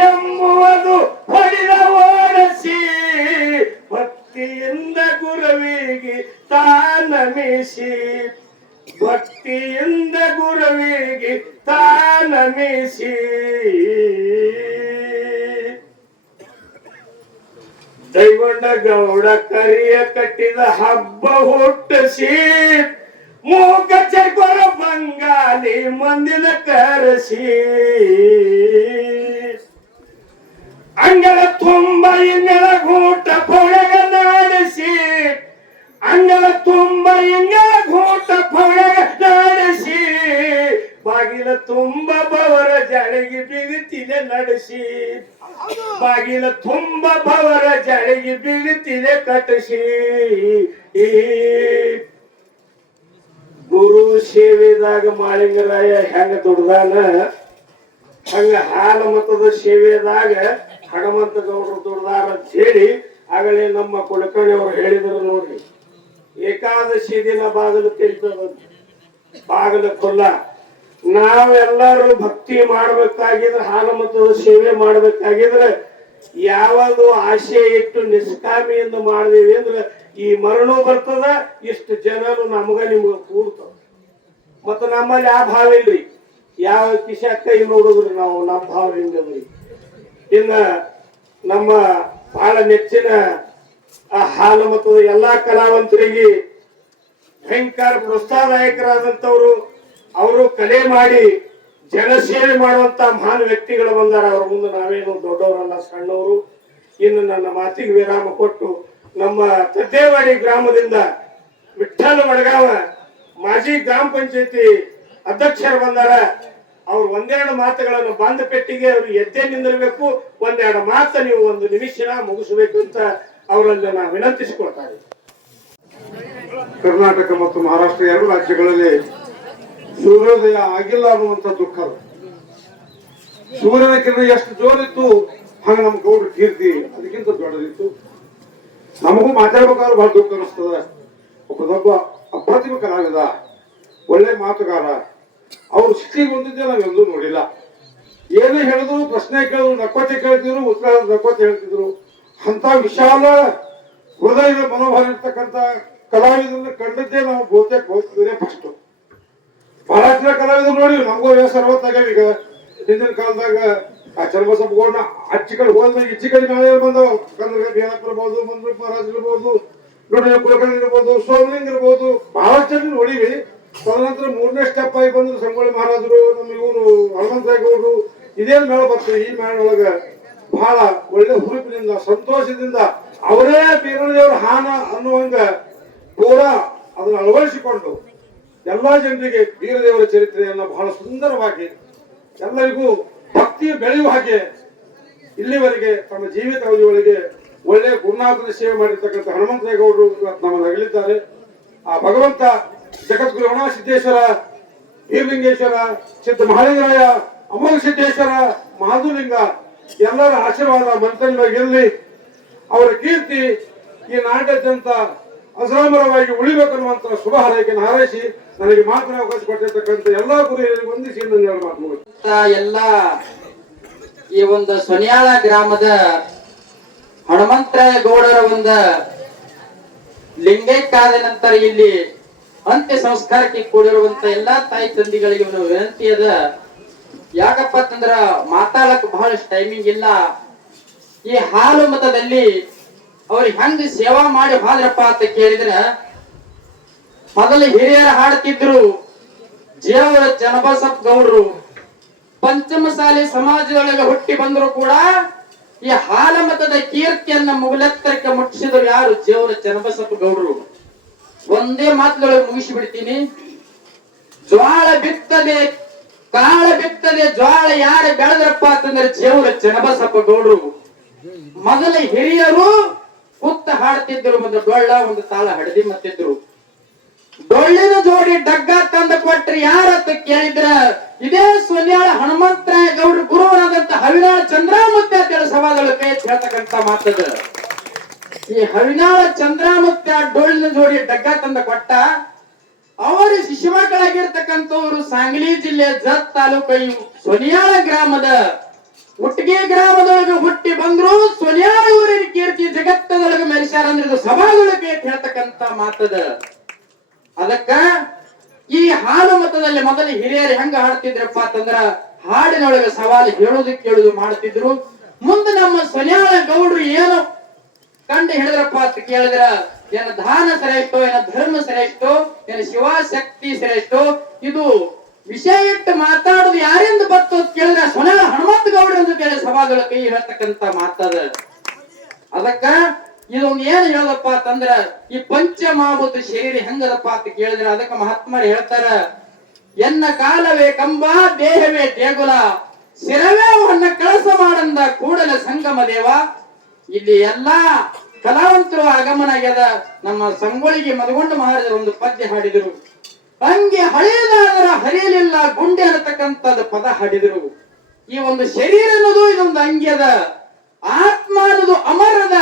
ಎಂಬುವುದು ಹೊಡೆದ ಓಡಿಸಿ. ಭಕ್ತಿಯಿಂದ ಗುರುವಿಗೆ ತಾನಮಿಸಿ, ಭಕ್ತಿಯಿಂದ ಗುರುವಿಗೆ ತಾನಮಿಸಿ. ದೈವಂಡ ಗೌಡ ಕರಿಯ ಕಟ್ಟಿದ ಹಬ್ಬ ಹುಟ್ಟಿಸಿ, ಮೂಕ ಚರ್ಕೊರ ಬಂಗಾಲಿ ಮಂದಿನ ಕರೆಸಿ. ಅಂಗಳ ತುಂಬ ಇಂಗಳ ಗೂಟ ಪೊಳಗ ನಡೆಸಿ, ಅಂಗಳ ತುಂಬ ಇಂಗಳ ಗೂಟ ಪೊಳಗ ನಡೆಸಿ. ಬಾಗಿಲ ತುಂಬ ಬವರ ಜಳಗಿ ಬಿಗುತ್ತಿದೆ ನಡೆಸಿ, ಬಾಗಿಲ ತುಂಬ ಬವರ ಜಳಗಿ ಬಿಗುತ್ತಿದೆ ಕಟ್ಟಿಸಿ. ಗುರು ಸೇವೆದಾಗ ಮಾಳಿಂಗರಾಯ ಹೆಂಗ ದುಡ್ದಾನ, ಹಂಗ ಹಾಲ ಮತದ ಸೇವೆದಾಗ ಹನುಮಂತ ಗೌಡರು ದುಡ್ದಾರ ಅಂತ ಹೇಳಿ ಆಗಲೇ ನಮ್ಮ ಕುಲಕರ್ಣಿ ಅವರು ಹೇಳಿದ್ರು ನೋಡ್ರಿ. ಏಕಾದಶಿ ದಿನ ಬಾಗಿಲು ತೆರೀತದಂತ, ಬಾಗಿಲು ಖುಲ್ಲ. ನಾವೆಲ್ಲರೂ ಭಕ್ತಿ ಮಾಡ್ಬೇಕಾಗಿದ್ರೆ, ಹಾಲಮತದ ಸೇವೆ ಮಾಡ್ಬೇಕಾಗಿದ್ರೆ ಯಾವುದು ಆಶೆ ಇಟ್ಟು ನಿಷ್ಕಾಮಿಯಿಂದ ಮಾಡಿದೀವಿ ಅಂದ್ರೆ ಈ ಮರಣ ಬರ್ತದ, ಇಷ್ಟು ಜನರು ನಮಗ ನಿಮ್ಗ ಕೂಡ್ತಾವ. ಮತ್ತ ನಮ್ಮಲ್ಲಿ ಆ ಭಾವ ಇಲ್ರಿ. ಯಾವ ಕಿಶ ಕೈ ನೋಡಿದ್ರಿ ನಾವು ನಮ್ಮ ಭಾವ ಹಿಂಗದ್ರಿ. ಇನ್ನ ನಮ್ಮ ಬಹಳ ನೆಚ್ಚಿನ ಆ ಹಾಲು ಮತದ ಎಲ್ಲಾ ಕಲಾವಂತರಿಗೆ ಭಯಂಕರ ಪ್ರೋತ್ಸಾಹದಾಯಕರಾದಂತವ್ರು, ಅವರು ಕಲೆ ಮಾಡಿ ಜನಸೇವೆ ಮಾಡುವಂತ ಮಹಾನ್ ವ್ಯಕ್ತಿಗಳು ಬಂದಾರ. ಅವ್ರ ಮುಂದೆ ನಾವೇನು ದೊಡ್ಡವರಲ್ಲ, ಸಣ್ಣವರು. ಇನ್ನು ನನ್ನ ಮಾತಿಗೆ ವಿರಾಮ ಕೊಟ್ಟು ನಮ್ಮ ತದ್ದೇವಾಡಿ ಗ್ರಾಮದಿಂದ ವಿಠ್ಠಲ ವಡಗಾವ ಮಾಜಿ ಗ್ರಾಮ ಪಂಚಾಯತಿ ಅಧ್ಯಕ್ಷರು ಬಂದಾರ. ಅವ್ರು ಒಂದೆರಡು ಮಾತುಗಳನ್ನು ಬಂದ ಪೆಟ್ಟಿಗೆ ಅವ್ರು ಎದ್ದೇ ನಿಂದಿರಬೇಕು. ಒಂದೆರಡು ಮಾತು ನೀವು ಒಂದು ನಿಮಿಷ ಮುಗಿಸಬೇಕು ಅಂತ ಅವರಲ್ಲಿ ನಾನು ವಿನಂತಿಸಿಕೊಳ್ತಾರೆ. ಕರ್ನಾಟಕ ಮತ್ತು ಮಹಾರಾಷ್ಟ್ರ ಎರಡು ರಾಜ್ಯಗಳಲ್ಲಿ ಸೂರ್ಯೋದಯ ಆಗಿಲ್ಲ ಅನ್ನುವಂಥ ದುಃಖ. ಸೂರ್ಯನ ಕಿರಣ ಎಷ್ಟು ಜೋರಿತ್ತು ಹಾಗೆ ನಮ್ಮ ಗೌಡ್ರ ಕೀರ್ತಿ ಅದಕ್ಕಿಂತ ದೊಡ್ಡದಿತ್ತು. ನಮಗೂ ಮಾತಾಡ್ಬೇಕಾದ್ರೆ ಬಹಳ ದುಃಖ ಅನಿಸ್ತದ. ಒಬ್ಬ ಅಪ್ರತಿಮ ಕಲಾವಿದ, ಒಳ್ಳೆ ಮಾತುಗಾರ, ಅವ್ರು ಸಿಟ್ಟಿಗೆ ಬಂದಿದ್ದೆ ನಾವೆಂದೂ ನೋಡಿಲ್ಲ. ಏನೇ ಹೇಳಿದ್ರು, ಪ್ರಶ್ನೆ ಕೇಳಿದ್ರು ನಕ್ಕೋತೆ ಕೇಳ್ತಿದ್ರು, ಉತ್ತರ ನಕ್ಕೋತೆ ಹೇಳ್ತಿದ್ರು. ಅಂತ ವಿಶಾಲ ಹೃದಯದ ಮನೋಭಾವ ಇರ್ತಕ್ಕಂಥ ಕಲಾವಿದರನ್ನ ಕಂಡಿದ್ದೇ ನಾವು ಬಹುತೇಕ ಹೋಗ್ತಿದ್ರೆ ಫಸ್ಟ್. ಬಹಳಷ್ಟು ಜನ ಕಲಾವಿದರು ನೋಡಿ ನಮಗೂ ವಯಸ್ಸು 60 ಆಗ್ಯಾವ. ಈಗ ಹಿಂದಿನ ಕಾಲದಾಗ ಆ ಚನ್ನಬಸಪ್ಪ ಗೌಡನ ಅಚ್ಚಿ ಕಡೆ ಹೋದ್ಮೇಲೆ ಇಚ್ಚಿ ಕಡೆ ನಾಳೆ ಬಂದವ. ಕನ್ನಡ ಬೇಲಪ್ಪ ಇರ್ಬೋದು, ಮಂಜು ಮಹಾರಾಜ್ ಇರ್ಬೋದು, ನೋಡಿ ಕುಲಕರ್ಣಿ ಇರ್ಬೋದು, ಸೋಮಲಿಂಗ್ ಇರ್ಬೋದು, ಬಹಳಷ್ಟು ಜನ ನೋಡಿವಿ. ತದನಂತರ 3ನೇ ಸ್ಟೆಪ್ ಆಗಿ ಬಂದ್ರು ಸಂಗೊಳ್ಳಿ ಮಹಾರಾಜರು, ನಮ್ಮ ಇವರು ಹನುಮಂತರಾಯಗೌಡರು. ಇದೇನು ಮೇಳ ಬರ್ತದೆ. ಈ ಮೇಳೊಳಗ ಬಹಳ ಒಳ್ಳೆ ಹುರುಪಿನಿಂದ ಸಂತೋಷದಿಂದ ಅವರೇ ಬೀರದೇವರ ಹಾನ ಅನ್ನುವಂಗ ಪೂರಾ ಅದನ್ನು ಅಳವಡಿಸಿಕೊಂಡು ಎಲ್ಲಾ ಜನರಿಗೆ ಬೀರದೇವರ ಚರಿತ್ರೆಯನ್ನ ಬಹಳ ಸುಂದರವಾಗಿ ಎಲ್ಲರಿಗೂ ಭಕ್ತಿ ಬೆಳೆಯುವ ಹಾಗೆ ಇಲ್ಲಿವರೆಗೆ ತಮ್ಮ ಜೀವಿತ ಅವಧಿಯೊಳಗೆ ಒಳ್ಳೆ ಗುರುನಾಥನ ಸೇವೆ ಮಾಡಿರ್ತಕ್ಕಂಥ ಹನುಮಂತರಾಯಗೌಡರು ನಮ್ಮನ್ನು ಅಗಲಿದ್ದಾರೆ. ಆ ಭಗವಂತ ಜಗದ್ಗುರು ರಮಣ ಸಿದ್ದೇಶ್ವರ, ಬೀರಲಿಂಗೇಶ್ವರ, ಸಿದ್ಧ ಮಹಾಲಿಂಗರಾಯ, ಅಮೋಘ ಸಿದ್ದೇಶ್ವರ, ಮಹಾದುಲಿಂಗ ಎಲ್ಲರ ಆಶೀರ್ವಾದ ಮಂತ್ರವಾಗಿ ಇರಲಿ. ಅವರ ಕೀರ್ತಿ ಈ ನಾಟ್ಯಾದ್ಯಂತ ಅಜರಾಮರವಾಗಿ ಉಳಿಬೇಕನ್ನುವಂತ ಶುಭ ಹಾರೈಕೆಯನ್ನು ಹಾರೈಸಿ ನನಗೆ ಮಾತ್ರ ಅವಕಾಶ ಕೊಟ್ಟಿರ್ತಕ್ಕಂಥ ಎಲ್ಲಾ ಗುರುಗಳಿಗೆ ವಂದಿಸಿ ನನ್ನ ಮಾತು. ಎಲ್ಲ ಈ ಒಂದು ಸೊನ್ಯಾಳ ಗ್ರಾಮದ ಹನುಮಂತರಾಯ ಗೌಡರ ಒಂದು ಲಿಂಗೈಕ್ಕಾದ ನಂತರ ಇಲ್ಲಿ ಅಂತ್ಯ ಸಂಸ್ಕಾರಕ್ಕೆ ಕೂಡಿರುವಂತ ಎಲ್ಲಾ ತಾಯಿ ತಂದಿಗಳಿಗೆ ಒಂದು ವಿನಂತಿ ಅದ. ಯಾಕಪ್ಪ ಅಂತಂದ್ರ ಮಾತಾಡಕ್ ಬಹಳಷ್ಟು ಟೈಮಿಂಗ್ ಇಲ್ಲ. ಈ ಹಾಲು ಮತದಲ್ಲಿ ಅವ್ರಿಗೆ ಹೆಂಗ್ ಸೇವಾ ಮಾಡಿ ಹಾದ್ರಪ್ಪ ಅಂತ ಕೇಳಿದ್ರ, ಮೊದಲು ಹಿರಿಯರ ಹಾಡ್ತಿದ್ರು. ಜೇವರ ಚನ್ನಬಸಪ್ಪ ಗೌಡ್ರು ಪಂಚಮಸಾಲಿ ಸಮಾಜದೊಳಗೆ ಹುಟ್ಟಿ ಬಂದ್ರು ಕೂಡ ಈ ಹಾಲ ಮತದ ಕೀರ್ತಿಯನ್ನ ಮುಗಿಲೆತ್ತರಕ್ಕೆ ಮುಟ್ಟಿಸಿದ್ರು ಯಾರು? ಜೇವರ ಚನ್ನಬಸಪ್ಪ ಗೌಡ್ರು. ಒಂದೇ ಮಾತುಗಳಿಗೆ ಮುಗಿಸಿ ಬಿಡ್ತೀನಿ. ಜ್ವಾಳ ಬಿತ್ತದೆ, ಕಾಳ ಬಿತ್ತದೆ, ಜ್ವಾಳ ಯಾರು ಬೆಳೆದ್ರಪ್ಪ ಅಂತಂದ್ರೆ ಜೇವರ ಚನ್ನಬಸಪ್ಪ ಗೌಡ್ರು. ಮೊದಲ ಹಿರಿಯರು ಕುತ್ತ ಹಾಡ್ತಿದ್ರು. ಒಂದು ಡೊಳ್ಳ, ಒಂದು ತಾಳ ಹಡದಿ ಮತ್ತಿದ್ರು. ಡೊಳ್ಳಿನ ಜೋಡಿ ಡಗ್ಗ ತಂದು ಕೊಟ್ರಿ ಯಾರತ್ತ ಕೇಳಿದ್ರ ಇದೇ ಸೊನ್ಯಾಳ ಹನುಮಂತರಾಯ ಗೌಡ್ರ ಗುರುವನಾದಂತ ಹವಿನಾಳ ಚಂದ್ರಾಮುತ್ಯ ಅಂತೇಳಿ ಸಭಾದೊಳಗೆ ಕೈ ಹೇಳ್ತಕ್ಕಂತ ಮಾತದ. ಈ ಹವಿನಾಳ ಚಂದ್ರಾಮುತ್ಯ ಡೊಳ್ಳಿನ ಜೋಡಿ ಡಗ್ಗ ತಂದ ಕೊಟ್ಟ. ಅವರು ಶಿಶು ಮಕ್ಕಳಾಗಿರ್ತಕ್ಕಂಥವ್ರು ಸಾಂಗ್ಲಿ ಜಿಲ್ಲೆ ಜತ್ ತಾಲೂಕು ಸೊನ್ಯಾಳ ಗ್ರಾಮದ ಹುಟ್ಟಿಗೆ ಗ್ರಾಮದೊಳಗೆ ಹುಟ್ಟಿ ಬಂದ್ರು. ಸೊನ್ಯಾಳ ಊರಿನ ಕೀರ್ತಿ ಜಗತ್ತದೊಳಗೆ ಮೆರೆಸ್ಯಾರ ಅಂದ್ರೆ ಇದು ಸಭಾದೊಳಗೆ ಹೇಳ್ತಕ್ಕಂತ ಮಾತದ. ಅದಕ್ಕ ಈ ಹಾಲು ಮತದಲ್ಲಿ ಮೊದಲು ಹಿರಿಯರು ಹೆಂಗ ಹಾಡ್ತಿದ್ರಪ್ಪ ಅಂತಂದ್ರ ಹಾಡಿನೊಳಗೆ ಸವಾಲು ಹೇಳುದು ಕೇಳುದು ಮಾಡ್ತಿದ್ರು. ಮುಂದೆ ನಮ್ಮ ಸೊನ್ಯಾಳ ಗೌಡ್ರು ಏನು ಕಂಡು ಹೇಳಿದ್ರಪ್ಪ ಅಂತ ಕೇಳಿದ್ರ, ಏನ ದಾನ ಶ್ರೇಷ್ಠೋ, ಏನ ಧರ್ಮ ಶ್ರೇಷ್ಠೋ, ಏನ ಶಿವಶಕ್ತಿ ಶ್ರೇಷ್ಠೋ, ಇದು ವಿಷಯ ಇಟ್ಟು ಮಾತಾಡುದು ಯಾರಿಂದ ಬತ್ತು ಅಂತ ಕೇಳಿದ್ರೆ ಸೊನ್ಯಾಳ ಹನುಮಂತ ಗೌಡ್ರು ಅಂತ ಕೇಳಿ ಸಭಾದೊಳಗೆ ಹೇಳ್ತಕ್ಕಂತ ಮಾತದ. ಅದಕ್ಕ ಇದೊಂದು ಏನ್ ಹೇಳದಪ್ಪ ಅಂತಂದ್ರ ಈ ಪಂಚಮಾಭೂತ ಶರೀರ ಹೆಂಗದಪ್ಪ ಅಂತ ಕೇಳಿದ್ರೆ ಅದಕ್ಕೆ ಮಹಾತ್ಮರು ಹೇಳ್ತಾರ, ಎನ್ನ ಕಾಲವೇ ಕಂಬ, ದೇಹವೇ ದೇಗುಲ, ಶಿರವೇ ಅವನ್ನ ಕಳಸ ಮಾಡಂದ ಕೂಡಲ ಸಂಗಮ ದೇವ. ಇಲ್ಲಿ ಎಲ್ಲಾ ಕಲಾವಂತರು ಆಗಮನ ಆಗ್ಯದ. ನಮ್ಮ ಸಂಗೊಳ್ಳಿಗೆ ಮದಗೊಂಡ ಮಹಾರಾಜರು ಒಂದು ಪದ್ಯ ಹಾಡಿದರು. ಹಂಗೆ ಹಳೆಯದಾದರ ಹರಿಯಲಿಲ್ಲ ಗುಂಡೆ ಅನ್ನತಕ್ಕಂಥದ ಪದ ಹಾಡಿದರು. ಈ ಒಂದು ಶರೀರ ಅನ್ನೋದು ಇದೊಂದು ಅಂಗ್ಯದ, ಆತ್ಮ ಅನ್ನೋದು ಅಮರದ.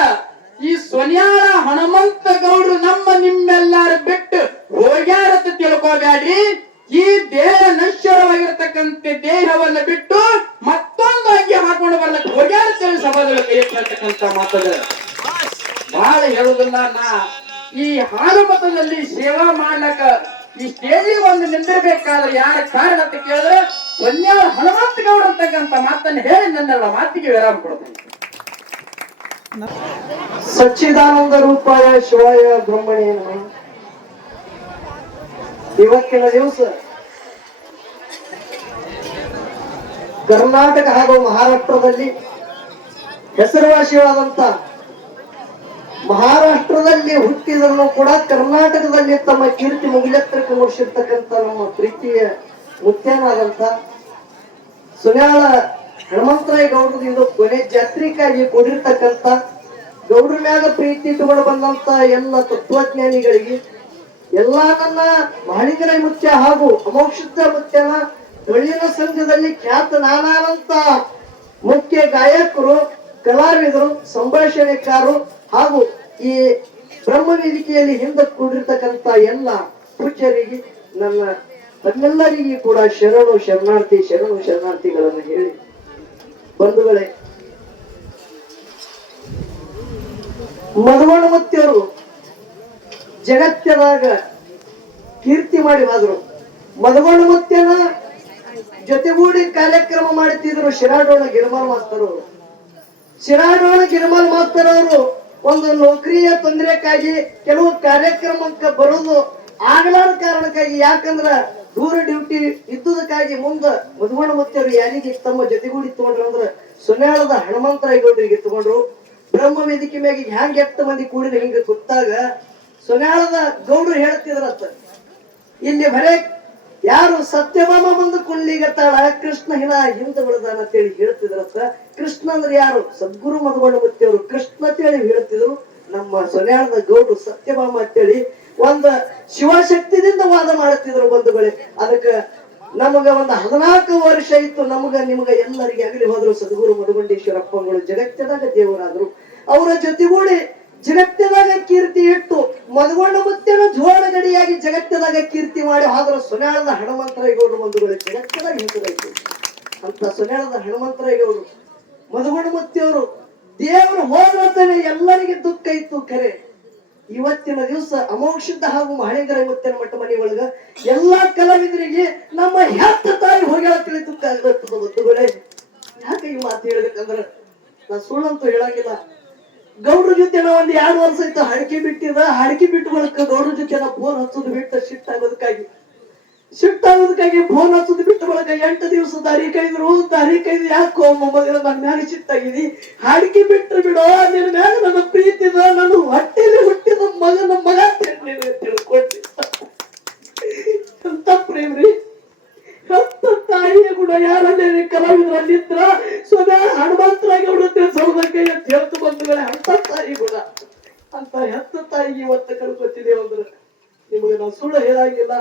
ಈ ಸೊನ್ಯಾಳ ಹನುಮಂತ ಗೌಡ್ರು ನಮ್ಮ ನಿಮ್ಮೆಲ್ಲಾರು ಬಿಟ್ಟು ಹೋಗ್ಯಾರತ ತಿಳ್ಕೋಬ್ಯಾಡ್ರಿ. ಈ ದೇಹ ನಶ್ವರವಾಗಿರ್ತಕ್ಕಂಥ ದೇಹವನ್ನ ಬಿಟ್ಟು ಮತ್ತೊಂದು ಅಂಗಿ ಹಾಕೊಂಡು ಬರ್ಲಕ್ಕೆ ಹೋಗ್ಯಾರ ಸಭಾದಲ್ಲಿ ಕೈ ಹೇಳ್ತಕ್ಕಂಥ ಮಾತದ. ಬಹಳ ಹೇಳುದಿಲ್ಲ. ನಾ ಈ ಹಾಲು ಮತದಲ್ಲಿ ಸೇವಾ ಮಾಡ್ಲಕ್ಕ ಈ ಸ್ಟೇಜಿಗೆ ಒಂದು ನಿಂದಿರ್ಬೇಕಾದ್ರೆ ಯಾರ ಕಾರಣ ಅಂತ ಕೇಳಿದ್ರೆ ಸೊನ್ಯಾಳ ಹನುಮಂತ ಗೌಡ ಅಂತಕ್ಕಂಥ ಮಾತನ್ನ ಹೇಳಿ ನನ್ನೆಲ್ಲ ಮಾತಿಗೆ ವಿರಾಮ ಕೊಡ್ತೇನೆ. ಸಚ್ಚಿದಾನಂದ ರೂಪಾಯ ಶಿವಾಯ ಬ್ರಹ್ಮಣೇ ನಮಃ. ಇವತ್ತಿನ ದಿವಸ ಕರ್ನಾಟಕ ಹಾಗೂ ಮಹಾರಾಷ್ಟ್ರದಲ್ಲಿ ಹೆಸರುವಾಸಿಯಾದಂತ, ಮಹಾರಾಷ್ಟ್ರದಲ್ಲಿ ಹುಟ್ಟಿದರೂ ಕೂಡ ಕರ್ನಾಟಕದಲ್ಲಿ ತಮ್ಮ ಕೀರ್ತಿ ಮುಗಿಲೆತ್ತರಕ್ಕೆ ಮೂಡಿಸಿರ್ತಕ್ಕಂಥ ನಮ್ಮ ಪ್ರೀತಿಯ ಮುತ್ಯಾನಾದಂತ ಸುನ್ಯಾಳ ಹನುಮಂತರಾಯ ಗೌಡರು ಇದು ಕೊನೆ ಜಾತ್ರಿಕಾಗಿ ಕೂಡಿರ್ತಕ್ಕಂಥ, ಗೌಡ್ರ ಮ್ಯಾಗ ಪ್ರೀತಿ ಇಟ್ಟುಕೊಂಡು ಬಂದಂತ ಎಲ್ಲ ತತ್ವಜ್ಞಾನಿಗಳಿಗೆ, ಎಲ್ಲಾ ನನ್ನ ಮಹಳಿಗರ ಮುತ್ಯ ಹಾಗೂ ಅಮೋಕ್ಷಿತ ಮುತ್ಯನ ಡೊಳ್ಳಿನ ಸಂಘದಲ್ಲಿ ಖ್ಯಾತ ನಾನಾದಂತ ಮುಖ್ಯ ಗಾಯಕರು, ಕಲಾವಿದರು, ಸಂಭಾಷಣೆಕಾರರು ಹಾಗೂ ಈ ಬ್ರಹ್ಮ ವೇದಿಕೆಯಲ್ಲಿ ಹಿಂದೆ ಕೂಡಿರ್ತಕ್ಕಂಥ ಎಲ್ಲ ಪೂಜ್ಯರಿಗೆ ನಮ್ಮೆಲ್ಲರಿಗೂ ಕೂಡ ಶರಣಾರ್ಥಿಗಳನ್ನು ಹೇಳಿ, ಬಂಧುಗಳೇ, ಮಧುವಣಮುತ್ತಿಯವರು ಜಗತ್ತದಾಗ ಕೀರ್ತಿ ಮಾಡಿ ಹೋದ್ರು. ಮಧುವಣಮುತ್ತಿಯನ ಜೊತೆಗೂಡಿ ಕಾರ್ಯಕ್ರಮ ಮಾಡುತ್ತಿದ್ರು ಶಿರಾಡೋಣ ಗಿರಿಮಲ್ ಮಾಸ್ತರ್ ಅವರು. ಶಿರಾಡೋಣ ಗಿರಿಮಲ್ ಮಾಸ್ತರ್ ಅವರು ಒಂದು ನೌಕರಿಯ ತೊಂದರೆಕ್ಕಾಗಿ ಕೆಲವು ಕಾರ್ಯಕ್ರಮಕ್ಕೆ ಬರೋದು ಆಗಲಾರ ಕಾರಣಕ್ಕಾಗಿ, ಯಾಕಂದ್ರ ದೂರ ಡ್ಯೂಟಿ ಇದ್ದುದಕ್ಕಾಗಿ ಮುಂದ ಮಧುವಣಮುತ್ತಿಯವರು ಯಾರಿಗೆ ತಮ್ಮ ಜೊತೆಗೂಡಿ ತಗೊಂಡ್ರು ಅಂದ್ರ ಸುನ್ಯಾಳದ ಹನುಮಂತರಾಯ ಗೌಡರಿಗೆ ತಗೊಂಡ್ರು. ಬ್ರಹ್ಮ ವೇದಿಕೆ ಮ್ಯಾಗ ಹ್ಯಾಂಗ 8 ಮಂದಿ ಕೂಡಿದ್ರೆ ಹಿಂಗ ಗೊತ್ತಾಗ ಸುನ್ಯಾಳದ ಗೌಡ್ರು ಹೇಳ್ತಿದ್ರತ್ತ, ಇಲ್ಲಿ ಬರೇ ಯಾರು ಸತ್ಯಭಾಮ ಬಂದು ಕುಣ್ಲಿಗತ್ತಾಳ, ಕೃಷ್ಣ ಹಿನ ಹಿಂದೆ ಉಳಿದಾನ ಅಂತೇಳಿ ಹೇಳ್ತಿದ್ರತ್ತ. ಕೃಷ್ಣ ಅಂದ್ರೆ ಯಾರು? ಸದ್ಗುರು ಮಧುವಣಮುತ್ತಿಯವರು ಕೃಷ್ಣ ಅಂತೇಳಿ ಹೇಳ್ತಿದ್ರು. ನಮ್ಮ ಸುನ್ಯಾಳದ ಗೌಡ್ರು ಸತ್ಯಭಾಮ ಅಂತೇಳಿ ಒಂದ ಶಿವಶಕ್ತಿದಿಂದ ವಾದ ಮಾಡುತ್ತಿದ್ರು. ಬಂಧುಗಳೇ, ಅದಕ್ಕ ನಮಗ ಒಂದು 14 ವರ್ಷ ಇತ್ತು. ನಿಮಗ ಎಲ್ಲರಿಗೆ ಆಗಲಿ ಹೋದ್ರು ಸದ್ಗುರು ಮಧುಗುಂಡೇಶ್ವರಪ್ಪಗಳು ಜಗತ್ತಿನಾಗ ದೇವರಾದ್ರು. ಅವರ ಜೊತೆಗೂಡಿ ಜಗತ್ತಿನಾಗ ಕೀರ್ತಿ ಇಟ್ಟು ಮಧುವಣಮುತ್ತಿಯನ ಜೋಳಗಡಿಯಾಗಿ ಜಗತ್ತಿನಾಗ ಕೀರ್ತಿ ಮಾಡಿ ಆದ್ರ ಸುನ್ಯಾಳದ ಹನುಮಂತರಾಯ ಗೌಡರು ಬಂಧುಗಳು ಜಗತ್ತಿನಾಗ ಹೆಸರಾಯ್ತು. ಅಂತ ಸುನ್ಯಾಳದ ಹನುಮಂತರಾಯ ಗೌಡರು ಮಧುವಣಮುತ್ತಿಯವರು ದೇವರು ಹೋದ್ರತನೆ ಎಲ್ಲರಿಗೆ ದುಃಖ ಇತ್ತು. ಕರೆ ಇವತ್ತಿನ ದಿವಸ ಅಮೋಕ್ಷಿತ ಹಾಗೂ ಮಹಳಿಗರ ಮುತ್ತಿನ ಮಟ್ಟ ಮನೆ ಒಳಗ ಎಲ್ಲಾ ಕಲಾವಿದರಿಗೆ ನಮ್ಮ ಹೆತ್ತ ತಾಯಿ ಹೋಗ್ಯಾಳ ತಿಳಿ ದುಃಖ ಆಗಿರುತ್ತದೆ. ಬಂಧುಗಳೇ, ಯಾಕೆ ಈ ಮಾತು ಹೇಳ್ಬೇಕಂದ್ರ ನಾ ಸುಳ್ಳಂತೂ ಹೇಳಂಗಿಲ್ಲ. ಗೌಡ್ರ ಜೊತೆ ನಾ ಒಂದ್ 2 ವರ್ಷ ಇತ್ತು ಹಡಕೆ ಬಿಟ್ಟು ಬಳಕ ಗೌಡ್ರ ಜೊತೆ ನಾ ಫೋನ್ ಹಚ್ಚೋದು ಬಿಟ್ಟ ಸಿಟ್ಟಾಗೋದಕ್ಕಾಗಿ ಫೋನ್ ಹಚ್ಚೋದು ಬಿಟ್ಟು ಬಳಕ 8 ದಿವಸ ದಾರಿ ಕೈದ್ರು ಯಾಕೋ ಮೊಮ್ಮಗಳ ನನ್ನ ಮ್ಯಾಗ ಸಿಟ್ಟಾಗಿದಿ, ಹಾಡಿಕೆ ಬಿಟ್ರು ಬಿಡೋ, ನಿನ್ನ ಮ್ಯಾಗ ನನ್ನ ಪ್ರೀತಿದ, ನನ್ನ ಹೊಟ್ಟೆಲಿ ಹುಟ್ಟಿದ ಮಗ ತಿಳ್ಕೊಂಡಿ. ಎಂತ ಪ್ರೇಮ್ರಿ, ಹತ್ತ ತಾಯಿಯ ಗುಣ ಯಾರಲ್ಲಿ ಕಲಾವಿದರಲ್ಲಿದ್ರ ಸ್ವತಃ ಹನುಮಂತರಾಯ ಗೌಡ ತಿಳಿಸೋದಕ್ಕೆ ಹೇಳ್ತು. ಬಂಧುಗಳೇ, ಅಂತ ತಾಯಿ ಗುಣ, ಅಂತ ಹೆತ್ತ ತಾಯಿಗೆ ಇವತ್ತು ಕಳ್ಕೊತಿದ್ದೇವೆ ಅಂದ್ರೆ ನಿಮಗೆ ನಾವು ಸುಳ್ಳು ಹೇಳಂಗಿಲ್ಲ.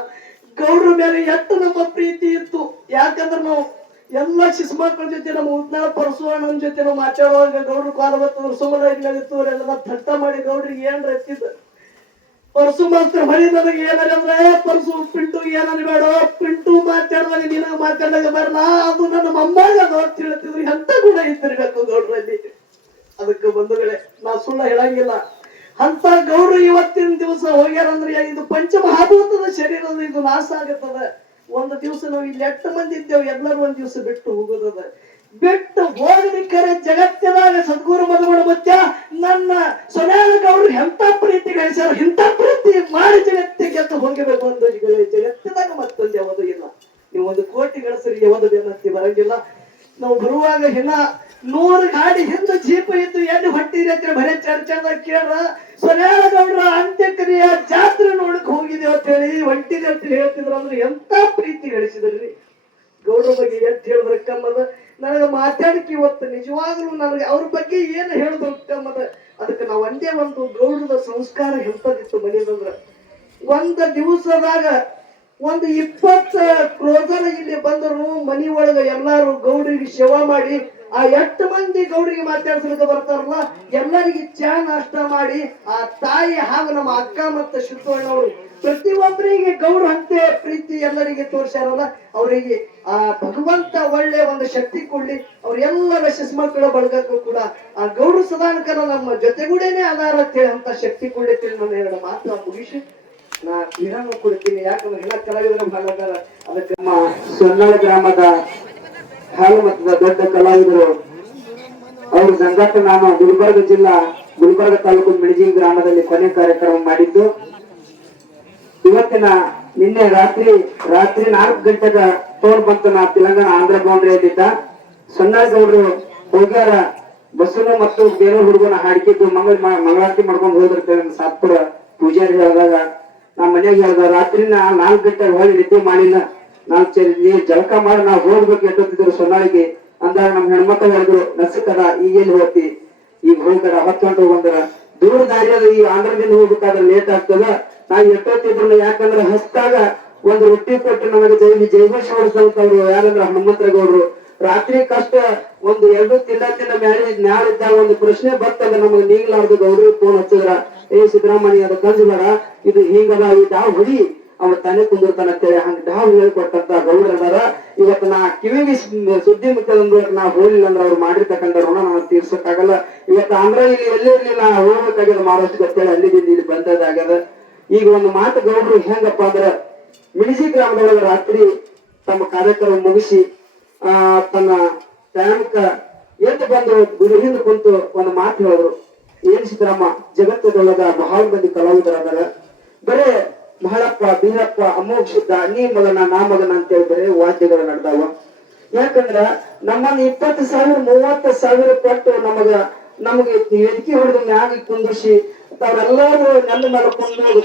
ಗೌಡ್ರ ಮೇಲೆ ಎಷ್ಟು ನಮ್ಮ ಪ್ರೀತಿ ಇತ್ತು. ಯಾಕಂದ್ರೆ ನಾವು ಎಲ್ಲ ಶಿಶುಮಕ್ಕಳ ಜೊತೆ ನಮ್ಮ ಉದ್ನಾಳ ಪರಶುವಣ್ಣನ ಜೊತೆ ನಾವು ಮಾತಾಡುವಾಗ ಗೌಡ್ರು ಕಾಲ ಬರ್ತದ್ರು ಸುಮ್ಮನಿತ್ತು ಎಲ್ಲ ಥಟ್ಟ ಮಾಡಿ ಗೌಡ್ರಿಗೆ ಏನ್ರ ಎತ್ತಿದ್ದ. ಪರಸು ಮಾಸ್ತರ್ ಮಳಿ ನನಗೆ ಏನಂದ್ರೆ ಪರಸು ಪಿಂಟು ಏನನ್ಬೇಡ, ಪಿಂಟು ಮಾತಾಡುವಾಗ ನಿನಗ ಮಾತಾಡಿದಾಗ ಬರಲ್ಲ, ಅದು ನನ್ನ ಮೊಮ್ಮಗ ಅಂತ ಹೇಳ್ತಿದ್ರು. ಎಂತ ಗುಣ ಇದ್ದಿರ್ಬೇಕು ಗೌಡ್ರಲ್ಲಿ. ಅದಕ್ಕೆ ಬಂಧುಗಳೇ, ನಾ ಸುಳ್ಳ ಹೇಳಂಗಿಲ್ಲ. ಅಂತ ಗೌಡ್ರು ಇವತ್ತಿನ ದಿವಸ ಹೋಗ್ಯಾರಂದ್ರೆ ಇದು ಪಂಚಮಹಾಭೂತದ ಶರೀರದ ಇದು ನಾಶ ಆಗತ್ತದ. ಒಂದು ದಿವಸ ನಾವು ಇಲ್ಲಿ 8 ಮಂದಿ ಇದ್ದೇವೆ, ಎಲ್ಲರೂ ಒಂದ್ ದಿವಸ ಬಿಟ್ಟು ಹೋಗೋದದ. ಬಿಟ್ಟು ಹೋಗಲಿಕ್ಕರೆ ಜಗತ್ತಿನಾಗ ಸದ್ಗುರು ಮಧುವಣಮುತ್ಯ ನನ್ನ ಸುನ್ಯಾಳ ಗೌಡ್ರು ಎಂತ ಪ್ರೀತಿ ಗಳಿಸ್ಯಾರ, ಇಂಥ ಪ್ರೀತಿ ಮಾಡಿ ಜಗತ್ತಿಗೆ ಹೋಗಬೇಕು ಅಂತ ಜಗತ್ತಿನಾಗ ಮತ್ತೊಂದು ಯಾವುದು ಇಲ್ಲ. ನೀವು 1 ಕೋಟಿ ಗಳಿಸ್ರಿ ಯಾವುದು ಬೆನ್ನತ್ತಿ ಬರಂಗಿಲ್ಲ. ನಾವು ಬರುವಾಗ ಇನ್ನ 100 ಗಾಡಿ ಹಿಂದೆ ಜೀಪ ಇದ್ದು ಎಲ್ಲಿ ಹೊಟ್ಟಿರಿ ಅಂತ ಬರೇ ಚರ್ಚೆದಾಗ ಕೇಳ್ರ ಸುನ್ಯಾಳ ಗೌಡ್ರ ಅಂತ್ಯಕ್ರಿಯೆ ಜಾತ್ರೆ ನೋಡಕ್ ಹೋಗಿದ್ದೇವೆ ಅಂತ ಹೇಳಿ ಹೊಂಟಿದೆ ಅಂತ ಹೇಳ್ತಿದ್ರು. ಅಂದ್ರೆ ಎಂತ ಪ್ರೀತಿ ಗಳಿಸಿದ್ರಿ ಗೌಡ್ರ ಬಗ್ಗೆ ಎಷ್ಟು ಹೇಳಿದ್ರ ಕಮ್ಮದ. ನನಗೆ ಮಾತಾಡಕ್ಕೆ ಇವತ್ತು ನಿಜವಾಗ್ಲೂ ನನಗೆ ಅವ್ರ ಬಗ್ಗೆ ಏನು ಹೇಳಿದ್ರು ಕಮ್ಮದ. ಅದಕ್ಕೆ ನಾವು ಒಂದೇ ಒಂದು ಗೌಡ್ರದ ಸಂಸ್ಕಾರ ಎಂತದಿತ್ತು ಮನೆಯದಂದ್ರ, ಒಂದು ದಿವಸದಾಗ 20 ಕ್ರೋಧನ ಇಲ್ಲಿ ಬಂದರು ಮನಿ ಒಳಗ ಎಲ್ಲಾರು ಗೌಡ್ರಿಗೆ ಸೇವಾ ಮಾಡಿ ಆ 8 ಮಂದಿ ಗೌಡ್ರಿಗೆ ಮಾತಾಡ್ಸಲಿಕ್ಕೆ ಬರ್ತಾರಲ್ಲ ಎಲ್ಲರಿಗೆ ಚಾ ನಾಷ್ಟ ಮಾಡಿ ಆ ತಾಯಿ ಹಾಗೂ ನಮ್ಮ ಅಕ್ಕ ಮತ್ತು ಶಿವಣ್ಣವರು ಪ್ರತಿಯೊಬ್ಬರಿಗೆ ಗೌಡ್ರ ಅಂತೆ ಪ್ರೀತಿ ಎಲ್ಲರಿಗೆ ತೋರ್ಸ್ಯಾರಲ್ಲ, ಅವರಿಗೆ ಆ ಭಗವಂತ ಒಳ್ಳೆ ಒಂದು ಶಕ್ತಿ ಕೊಡ್ಲಿ. ಅವ್ರೆಲ್ಲರ ಶಿಶುಮಕ್ಕಳ ಬಳಗಕ್ಕೂ ಕೂಡ ಆ ಗೌಡ್ರ ಸದಾನಕರ ನಮ್ಮ ಜೊತೆಗೂಡೇನೆ ಆಧಾರ ಅಂತ ಹೇಳಿ ಅಂತ ಶಕ್ತಿ ಕೊಡ್ಲಿ ತಿಳಿ ನನ್ನ 2 ಮಾತು ಮುಗಿಸಿ ನಾ ವಿರಾಮ ಕೊಡ್ತೀನಿ. ಯಾಕಂದ್ರೆ ಎಲ್ಲ ಕಲಾವಿದರು ಬಹಳ ಅದಾರ. ಅದಕ್ಕೆ ನಮ್ಮ ಸೊನ್ನಾಳ ಗ್ರಾಮದ ಹಾಲು ಮತದ ದೊಡ್ಡ ಕಲಾವಿದರು ಅವ್ರ ಸಂಗಾಟ ನಾನು ಗುಲ್ಬರ್ಗ ಜಿಲ್ಲಾ ಗುಲ್ಬರ್ಗ ತಾಲೂಕು ಮಿಣಜಿ ಗ್ರಾಮದಲ್ಲಿ ಕೊನೆ ಕಾರ್ಯಕ್ರಮ ಮಾಡಿದ್ದು. ಇವತ್ತಿನ ನಿನ್ನೆ ರಾತ್ರಿ 4 ಗಂಟೆಗ ತೋರ್ ಬಂತು. ನಾ ತೆಲಂಗಾಣ ಆಂಧ್ರ ಬೌಂಡ್ರಿಯಲ್ಲಿದ್ದ ಸಣ್ಣಗೌಡರು ಹೋಗ್ಯಾರ. ಬಸ್ಸನ್ನು ಮತ್ತು ಬೇರೆ ಹುಡುಗನ ಹಾಡ್ಕಿದ್ದು ಮಂಗಳಾರತಿ ಮಾಡ್ಕೊಂಡು ಹೋದಿರ್ತೇವೆ. ಸಾತ್ಪುರ ಪೂಜಾರಿ ಹೇಳಿದಾಗ ನಮ್ಮ ಮನೆಯಾಗ ಹೇಳ್ದ ರಾತ್ರಿನ 4 ಗಂಟೆಗೆ ಹೊಳಿ ನಿದ್ದೆ ಮಾಡಿಲ್ಲ. ನೀ ಜಳಕ ಮಾಡಿ ನಾವು ಹೋಗ್ಬೇಕು ಎಟ್ಟೊತ್ತಿದ್ರು ಸೊನ್ನಾಳಿಗೆ ಅಂದಾಗ ನಮ್ ಹೆಣ್ಮಕ್ಳು ಹೇಳಿದ್ರು ನಸಕದ ಈಗೇನು ಹೋಗ್ತಿ, ಈಗ ಹೋಗ್ತಾರ 10 ಗಂಟೆ ಬಂದ್ರ ದೂರ ದಾರಿಯಾದ ಈ ಆಂಧ್ರದಿಂದ ಹೋಗ್ಬೇಕಾದ್ರೆ ಲೇಟ್ ಆಗ್ತದ. ನಾವ್ ಎಷ್ಟೊತ್ತಿದ್ರು ಯಾಕಂದ್ರೆ ಹಸ್ತಾಗ ಒಂದು ರೊಟ್ಟಿ ಕೊಟ್ಟು ನಮಗೆ ಜೈಭೂಷ ಹೊಡಿಸಂತವ್ರು ಯಾರಂದ್ರ ಹನುಮಂತರಗೌಡ್ರು. ರಾತ್ರಿ ಕಷ್ಟ ಒಂದು 2 ತಿನ್ನ ಮ್ಯಾಲಿದ್ದಾಗ ಒಂದು ಪ್ರಶ್ನೆ ಬರ್ತದ ನಮಗೆ ನೀಗ್ಲಾರ್ದು ಗೌಡ್ರಿಗೆ ಫೋನ್ ಹಚ್ಚಿದ್ರ, ಏ ಸಿದ್ದರಾಮಯ್ಯ ಅದ ಕಂಜುಬೇಡ, ಇದು ಹಿಂಗದ, ಈ ಡಾವ್ ಹೊಡಿ ಅವ ತಾನೇ ಕುಂದಿರ್ತಾನ ಅಂತೇಳಿ ಹಂಗ ಡಾವ್ ಹೇಳ್ಕೊಟ್ಟಂತ ಗೌಡ್ರ ಅದಾರ. ಇವತ್ತು ನಾ ಕಿವಿಗೆ ಸುದ್ದಿ ಮುಖ್ಯದಂದ್ರೆ ನಾ ಹೋಗ್ಲಿಲ್ಲ ಅಂದ್ರೆ ಅವ್ರು ಮಾಡಿರ್ತಕ್ಕಂಥ ಋಣ ನಾನು ತೀರ್ಸಕ್ಕಾಗಲ್ಲ. ಇವತ್ತು ಆಂಧ್ರ ಇಲ್ಲಿ ಎಲ್ಲೇ ಇರ್ಲಿ ನಾ ಹೋಗ್ಬೇಕಾಗ್ಯದ ಮಾಡೋಷ್ಟು ಗೊತ್ತೇಳಿ ಅಲ್ಲಿದಿಂದ ಇಲ್ಲಿ ಬಂದದಾಗ್ಯದ. ಈಗ ಒಂದು ಮಾತು ಗೌಡ್ರು ಹೆಂಗಪ್ಪ ಅಂದ್ರ ಮಿಣಜಿ ಗ್ರಾಮದೊಳಗ ರಾತ್ರಿ ತಮ್ಮ ಕಾರ್ಯಕ್ರಮ ಮುಗಿಸಿ ತನ್ನ ಟೈಮ್ಕ ಎದ್ದು ಬಂದು ಗುರು ಹಿಂದೆ ಕುಂತು ಒಂದು ಮಾತು ಹೇಳಿದ್ರು. ಏನ್ ಸಿದ್ದರಾಮ, ಜಗತ್ತದೊಳಗ ಬಹಳ ಮಂದಿ ಕಲಾವಿದರಾದಾರ, ಬರೇ ಬಹಳಪ್ಪ ಬೀರಪ್ಪ ಅಮೋಘ ಸಿದ್ಧ ನೀ ಮಗನ ನಾ ಮಗನ ಅಂತೇಳಿ ಬರೇ ವಾದ್ಯಗಳು ನಡೆದಾವ. ಯಾಕಂದ್ರ ನಮ್ಮನ್ನ 20,000 30,000 ಕೊಟ್ಟು ನಮಗೆ ವೇದಿಕೆ ಹೊಡೆದ ಮ್ಯಾಗ ಕುಂದಿಸಿ ತಾವೆಲ್ಲರೂ ನೆಲ್ಲ ಮೇಲೆ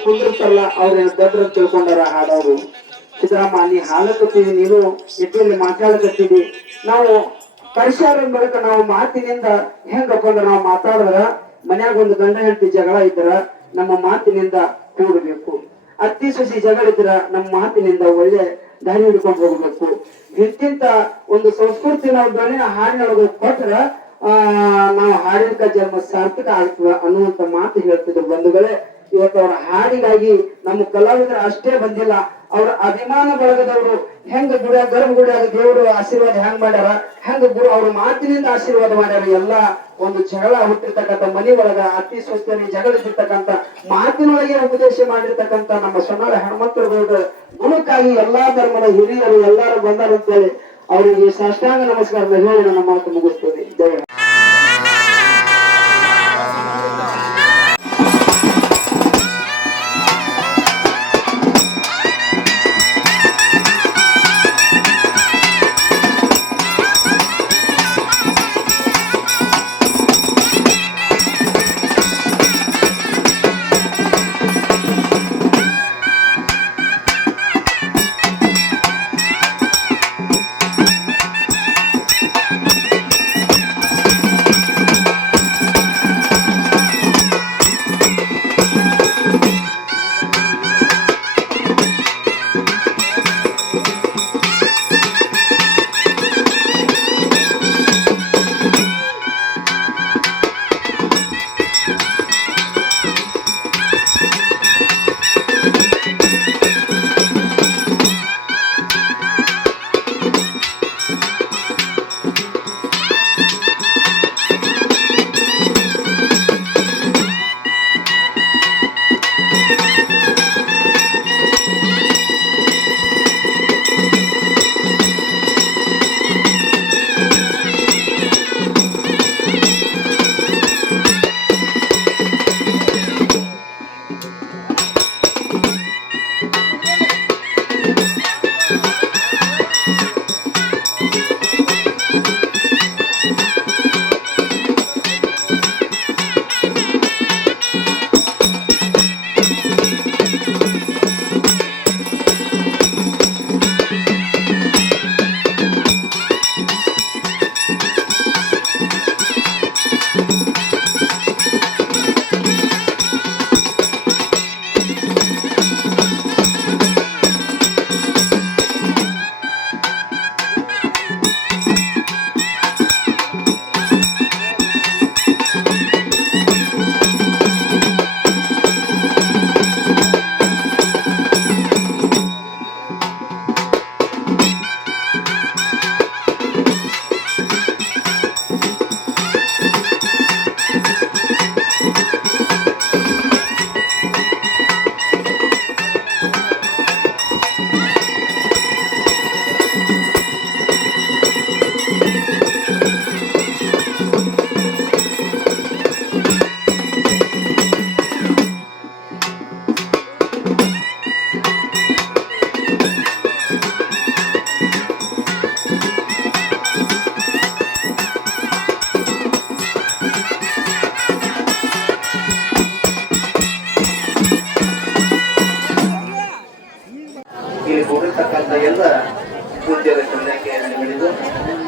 ಕುಂದಿರ್ತಾರಲ್ಲ ಅವ್ರೇನು ದೊಡ್ಡ ತಿಳ್ಕೊಂಡಾರ ಹಾಡೋರು. ಸಿದ್ದರಾಮ, ನೀ ಹಾಡಕತ್ತೀವಿ, ನೀನು ಎಟ್ಟಲ್ಲಿ ಮಾತಾಡಕತ್ತೀವಿ. ನಾವು ಪರಿಸರ ಮೂಲಕ ನಾವು ಮಾತಿನಿಂದ ಹೆಂಗಪ್ಪ ಅಂದ್ರೆ ನಾವು ಮಾತಾಡಿದ್ರ ಮನ್ಯಾಗ ಒಂದು ಗಂಡ ಹೆಂಡತಿ ಜಗಳ ಇದ್ರ ನಮ್ಮ ಮಾತಿನಿಂದ ಕೂಡಬೇಕು. ಅತ್ತಿ ಸೊಸಿ ಜಗಳ ಇದ್ರ ನಮ್ಮ ಮಾತಿನಿಂದ ಒಳ್ಳೆ ದಾರಿ ಹಿಡ್ಕೊಂಡು ಹೋಗ್ಬೇಕು. ಇಂತಿಂತ ಒಂದು ಸಂಸ್ಕೃತಿ ನಾವು ಧ್ವನಿನ ಹಾಡಿನೊಳಗೆ ಕೊಟ್ರ ನಾವು ಹಾಡಿನ ಜನ್ಮ ಸಾರ್ಥಕ ಆಗ್ತದ ಅನ್ನುವಂತ ಮಾತು ಹೇಳ್ತಿದ್ರು ಬಂಧುಗಳೇ. ಇವತ್ತು ಅವರ ಹಾಡಿಗಾಗಿ ನಮ್ಮ ಕಲಾವಿದರು ಅಷ್ಟೇ ಬಂದಿಲ್ಲ, ಅವ್ರ ಅಭಿಮಾನ ಬಳಗದವರು ಹೆಂಗ ಗರ್ಭಗುಡಿಯಾಗ ದೇವರು ಆಶೀರ್ವಾದ ಹೆಂಗ್ ಮಾಡ್ಯಾರ, ಹೆಂಗ ಅವ್ರ ಮಾತಿನಿಂದ ಆಶೀರ್ವಾದ ಮಾಡ್ಯಾರ. ಎಲ್ಲಾ ಒಂದು ಜಗಳ ಹುಟ್ಟಿರ್ತಕ್ಕಂಥ ಮನಿ ಒಳಗ ಅತಿ ಸ್ವಚ್ಛರಿ ಜಗಳ ಇಟ್ಟಿರ್ತಕ್ಕಂಥ ಮಾತಿನೊಳಗೆ ಉಪದೇಶ ಮಾಡಿರ್ತಕ್ಕಂಥ ನಮ್ಮ ಸೊನ್ನಾಳ ಹನುಮಂತರಗೌಡ ಗುಣಕ್ಕಾಗಿ ಎಲ್ಲಾ ಧರ್ಮದ ಹಿರಿಯರು ಎಲ್ಲಾರು ಬಂದಾರ ಅಂತೇಳಿ ಅವರಿಗೆ ಸಾಷ್ಟಾಂಗ ನಮಸ್ಕಾರ ಹೇಳಿ ನನ್ನ ಮಾತು ಮುಗಿಸ್ತೇನೆ. ಜಯ.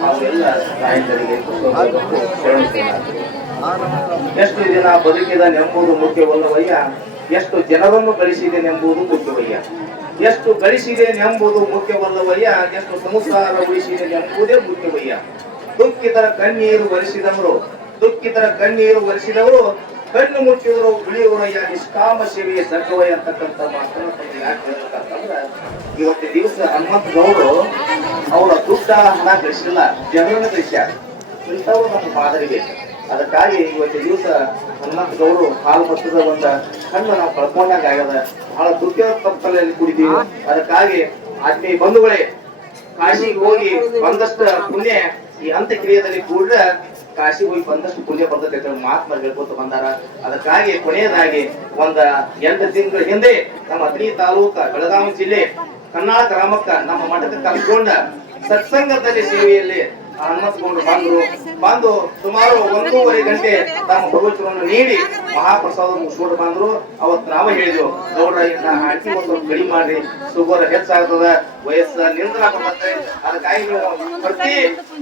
ಅವೆಲ್ಲ ತಾಯಂದರಿಗೆ ಎಷ್ಟು ದಿನ ಬದುಕಿದನೆಂಬುದು ಮುಖ್ಯವಲ್ಲವಯ್ಯ, ಎಷ್ಟು ಜನರನ್ನು ಗಳಿಸಿದೆನೆಂಬುದು ಮುಖ್ಯವಯ್ಯ. ಎಷ್ಟು ಗಳಿಸಿದೆನೆಂಬುದು ಮುಖ್ಯವಲ್ಲವಯ್ಯ, ಎಷ್ಟು ಸಂಸಾರ ಉಳಿಸಿದೆನೆಂಬುದೇ ಮುಖ್ಯವಯ್ಯ. ದುಃಖಿತರ ಕಣ್ಣೀರು ಒರೆಸಿದವರು ಕಣ್ಣು ಮುಚ್ಚಿದರು ಉಳಿಯುವಯ್ಯ, ನಿಷ್ಕಾಮ ಸೇವೆಯ ಸರ್ಗವಯ್ಯ ಅಂತಕ್ಕಂಥ ಮಾತನ್ನು ಯಾಕೆ ಹೇಳ್ಬೇಕಂತಂದ್ರೆ, ಇವತ್ತಿನ ದಿವಸ ಹನುಮಂತ ಗೌಡರು ಅವರ ದುಡ್ಡ ಹಣ ಗಳಿಸಿಲ್ಲ, ಜನರನ್ನು ಗಳಿಸ್ಯಾರ. ಇಂಥವ್ರು ನಮ್ಗೆ ಮಾದರಿ ಬೇಕು. ಅದಕ್ಕಾಗಿ ಇವತ್ತಿನ ದಿವಸ ಹನುಮಂತ ಗೌಡರು ಹಾಲು ಮತ್ತದ ಒಂದು ಕಣ್ಣು ನಾವು ಕಳ್ಕೊಂಡಾಗ ಆಗ್ಯದ. ಬಹಳ ದುಃಖ ತಪ್ಪಲ್ಲಿ ಕುಡಿದೀವಿ. ಅದಕ್ಕಾಗಿ ಆತ್ಮೀಯ ಬಂಧುಗಳೇ, ಕಾಶಿಗೆ ಹೋಗಿ ಬಂದಷ್ಟು ಪುಣ್ಯ ಈ ಅಂತ್ಯಕ್ರಿಯೆಯಲ್ಲಿ ಕೂಡ ಕಾಶಿಗೆ ಹೋಗಿ ಬಂದಷ್ಟು ಪುಣ್ಯ ಬರ್ತೈತೆ ಮಹಾತ್ಮರು ಹೇಳ್ಕೊತ ಬಂದಾರ. ಅದಕ್ಕಾಗಿ ಕೊನೆಯದಾಗಿ 8 ತಿಂಗಳ ಹಿಂದೆ ನಮ್ಮ ಅಥಣಿ ತಾಲೂಕ ಬೆಳಗಾವಿ ಜಿಲ್ಲೆ ಕನ್ನಾಳ ಗ್ರಾಮಕ್ಕ ನಮ್ಮ ಮಠಕ್ಕೆ ಕರ್ಕೊಂಡ ಸತ್ಸಂಗದಲ್ಲಿ ಸೇವೆಯಲ್ಲಿ ಹನುಮಂತಗೊಂಡು ಬಂದು ಸುಮಾರು 1.5 ಗಂಟೆ ತಮ್ಮ ಪ್ರವಚನವನ್ನು ನೀಡಿ ಮಹಾಪ್ರಸಾದ ಮುಗಿಸ್ಕೊಂಡು ಬಂದ್ರು. ಅವತ್ತು ನಾವೇ ಹೇಳಿದ್ವು, ಗೌಡ್ರ ಇನ್ನ ಅಕ್ಕಿ ಒಂದು ಕಡಿಮೆ ಮಾಡ್ರಿ, ಶುಗರ್ ಹೆಚ್ಚಾಗ್ತದ, ವಯಸ್ಸ ನಿಂದ್ರ ಬರ್ತದೆ. ಅದಕ್ಕಾಗಿ ನೀವು ಪ್ರತಿ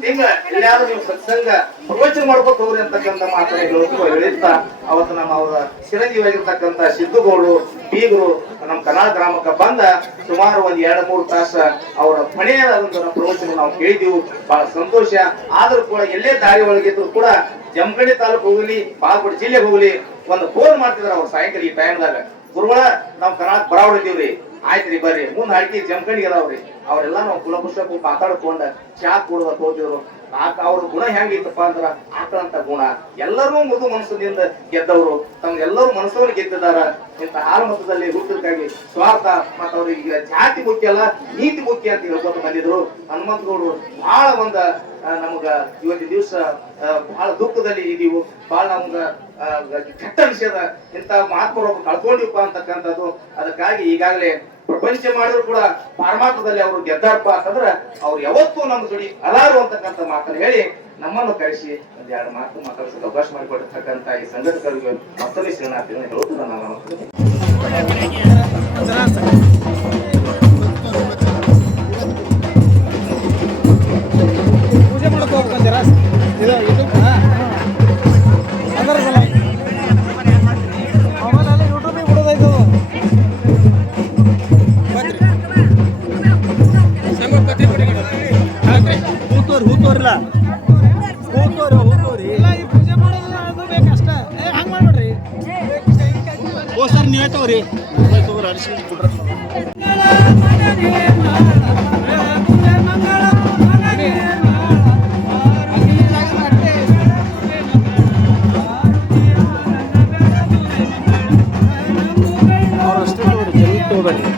ತಿಂಗಳ ಎಲ್ಲಾದ್ರೂ ನೀವು ಸತ್ಸಂಗ ಪ್ರವಚನ ಮಾಡ್ಕೊತ ಹೋಗ್ರಿ ಅಂತಕ್ಕಂಥ ಮಾತನ್ನು ಹೇಳಿರ್ತಾ ಅವತ್ತು ನಮ್ಮ ಅವರ ಚಿರಂಜೀವಿಯಾಗಿರ್ತಕ್ಕಂಥ ಸಿದ್ದುಗೌಡರು ಬೀಗರು ನಮ್ಮ ಕನ್ನಡ ಗ್ರಾಮಕ್ಕೆ ಬಂದ ಸುಮಾರು 2-3 ತಾಸ ಅವರ ಮನೆಯ ಪ್ರವಚನ ನಾವು ಕೇಳಿದೆವು. ಬಹಳ ಸಂತೋಷ. ಆದ್ರೂ ಕೂಡ ಎಲ್ಲೇ ದಾರಿ ಒಳಗಿದ್ರು ಕೂಡ ಜಮಖಂಡಿ ತಾಲೂಕು ಹೋಗ್ಲಿ, ಬಾಗಲಕೋಟೆ ಜಿಲ್ಲೆಗೆ ಹೋಗ್ಲಿ, ಒಂದು ಫೋನ್ ಮಾಡ್ತಿದ್ರ ಅವ್ರು ಸಾಯಂಕಾಲ ಈ ಟೈಮ್ದಾಗ, ಗುರುಗಳ ನಾವು ಕರ್ನಾಟಕ ಬರಾವಳಿದೀವ್ರಿ, ಆಯ್ತ್ರಿ ಬರ್ರಿ, ಮುಂದ್ ಹಾಕಿ ಜಮಖಂಡಿಗೆ ಅದಾವ್ರಿ. ಅವರೆಲ್ಲ ನಾವು ಕುಲಪುರುಷ ಮಾತಾಡ್ಕೊಂಡ ಚಾ ಕುಡ್ದ ಹೋಗ್ತಿದ್ರು. ಅವ್ರ ಗುಣ ಹೆಂಗಿತ್ತಪ್ಪ ಅಂದ್ರ ಆಕಳಂತ ಗುಣ. ಎಲ್ಲರೂ ಮೃದು ಮನಸ್ಸಿನಿಂದ ಗೆದ್ದವರು, ತಮ್ಗೆಲ್ಲರೂ ಮನಸ್ಸನ್ನು ಗೆದ್ದಿದಾರ. ಇಂಥ ಹಾಲು ಮತದಲ್ಲಿ ಹುಟ್ಟಿದಕ್ಕಾಗಿ ಸ್ವಾರ್ಥ ಮತ್ತ ಅವ್ರಿಗೆ ಜಾತಿ ಮುಖ್ಯ ಅಲ್ಲ, ನೀತಿ ಮುಖ್ಯ ಅಂತ ಹೇಳ್ಕೊತ ಬಂದಿದ್ರು. ಹನುಮಂತಗೌಡರು ಬಹಳ ನಮಗ ಇವತ್ತಿನ ದಿವಸ ಬಹಳ ದುಃಖದಲ್ಲಿ ಇದೀವು. ಬಹಳ ನಮ್ಗ ಕೆಟ್ಟ ಅನಿಸ್ಯದ, ಇಂಥ ಮಹಾತ್ಮರು ಕಳ್ಕೊಂಡಿವಪ್ಪ ಅಂತಕ್ಕಂಥದ್ದು. ಅದಕ್ಕಾಗಿ ಈಗಾಗಲೇ ಪ್ರಪಂಚ ಮಾಡಿದ್ರು ಕೂಡ ಪರಮಾತ್ಮದಲ್ಲಿ ಅವರು ಗೆದ್ದಾರಪ್ಪ ಅಂತಂದ್ರ ಅವ್ರು ಯಾವತ್ತೂ ನಮ್ಮ ಜೋಡಿ ಅದಾರು ಅಂತಕ್ಕಂಥ ಮಾತನ್ನು ಹೇಳಿ ನಮ್ಮನ್ನು ಕರೆಸಿ 2 ಮಾತು ಮಾತಾಡಿಸಲು ಅವಕಾಶ ಮಾಡಿಕೊಟ್ಟಿರ್ತಕ್ಕಂಥ ಈ ಸಂಘಟಕರಿಗೆ ಮತ್ತೊಮ್ಮೆ ಶರಣಾರ್ಥಿಗಳನ್ನು ಹೇಳುತ್ತಿದ್ದ ನಾನು. ಪೂಜೆ ಮಾಡಕ್ಕೆ ಹೋಗ್ಬೇಕಂತೀರಾ? ಇದು ಯೂಟ್ಯೂಬ್ ಅದರ ಸಲ ಆಮೇಲೆ ಯೂಟ್ಯೂಬಿಗೆ ಬಿಡೋದಾಯ್ತು. ಹೂತೋರಿಲ್ಲ ಇಲ್ಲ, ಈ ಪೂಜೆ ಮಾಡೋದು ಅದು ಬೇಕಷ್ಟೇ. ಹಂಗೆ ಮಾಡ್ಬೇಡ್ರಿ. ಓ ಸರ್ ನೀವೇ ತಗೋರಿ ಅರಿಶಿನ ಬಿಡ್ರಿ. ಅವ್ರಷ್ಟೇ ತಗೋರಿ, ಜಲ್ದಿ ತಗೋಬೇಡ್ರಿ.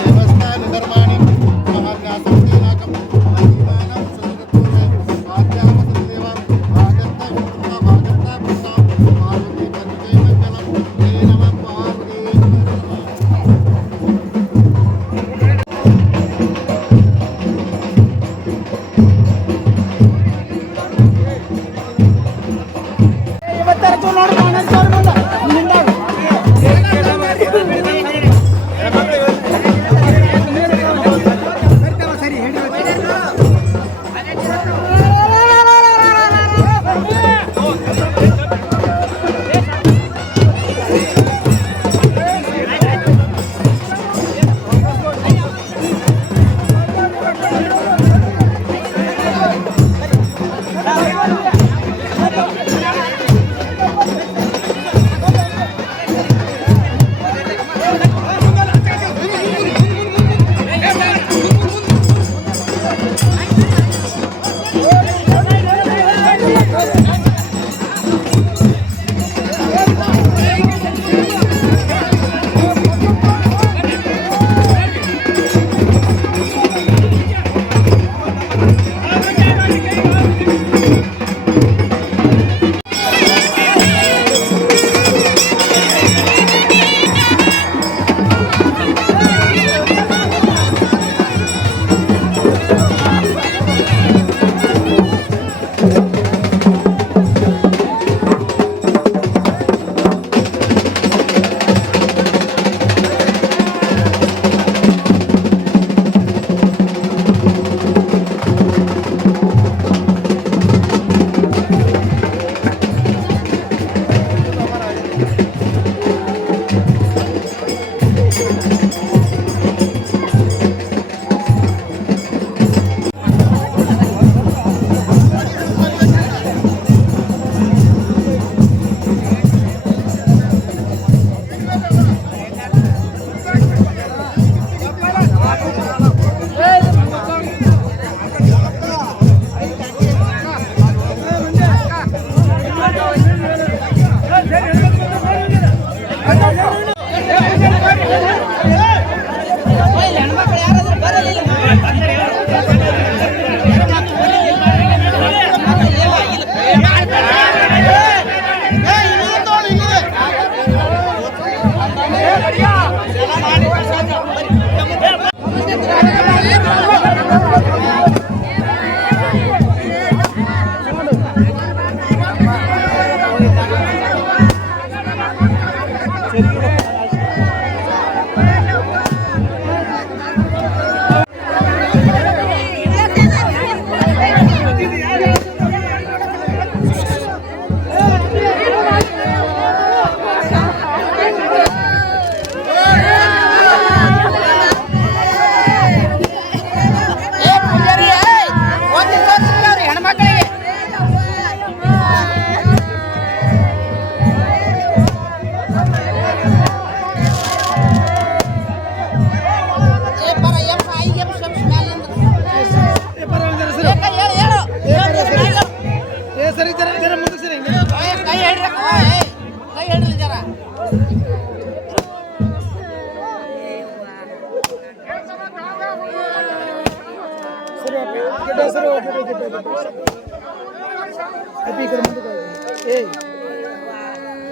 देवस्थान धर्माणि महान्यासक्तीनाकं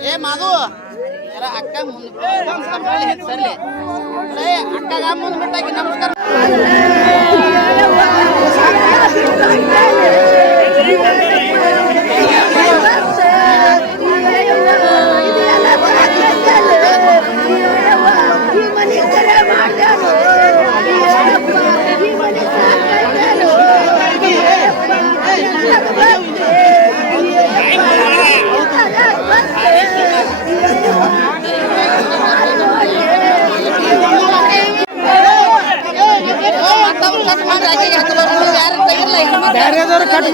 ಏ ಮಾಧು ಅಕ್ಕ ಮುಂದೆ ಸರ್ಲಿ ಅಕ್ಕಗ ಮುಂದೆ ಬಿಟ್ಟಾಗಿ ನಮಸ್ಕಾರ ಕಟ್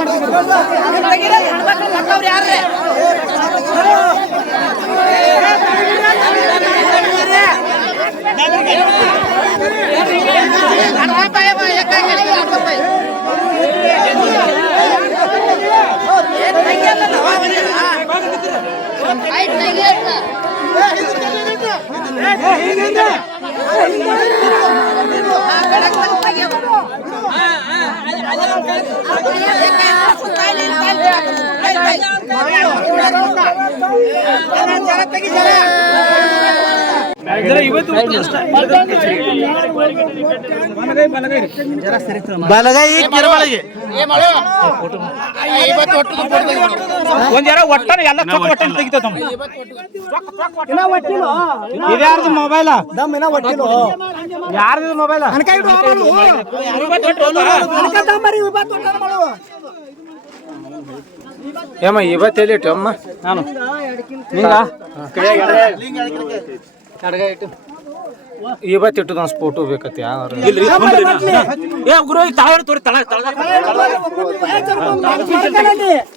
ಬಲಗೈ ಕೆರವಳಿಗೆ ಒಂದ್ ಜರ ಒಟ್ಟನ ಎಲ್ಲ ಚೊಕ್ಕ ಒಟ್ಟನ ತೆಗಿತದ ಇದ್ಯಾರ್ದು ಮೊಬೈಲ ದಮ್ ಇನ್ನ ಒಟ್ಟಿಲು ಯಾರ್ದು ಮೊಬೈಲ ಏಮ್ಮ ಇವತ್ತೇಳಿ ಇಟ್ಟು ಅಮ್ಮ ನಾನು ಇವತ್ತಿಟ್ಟು ನಾನು ಫೋಟೋ ಬೇಕತ್ತೆ ಯಾರು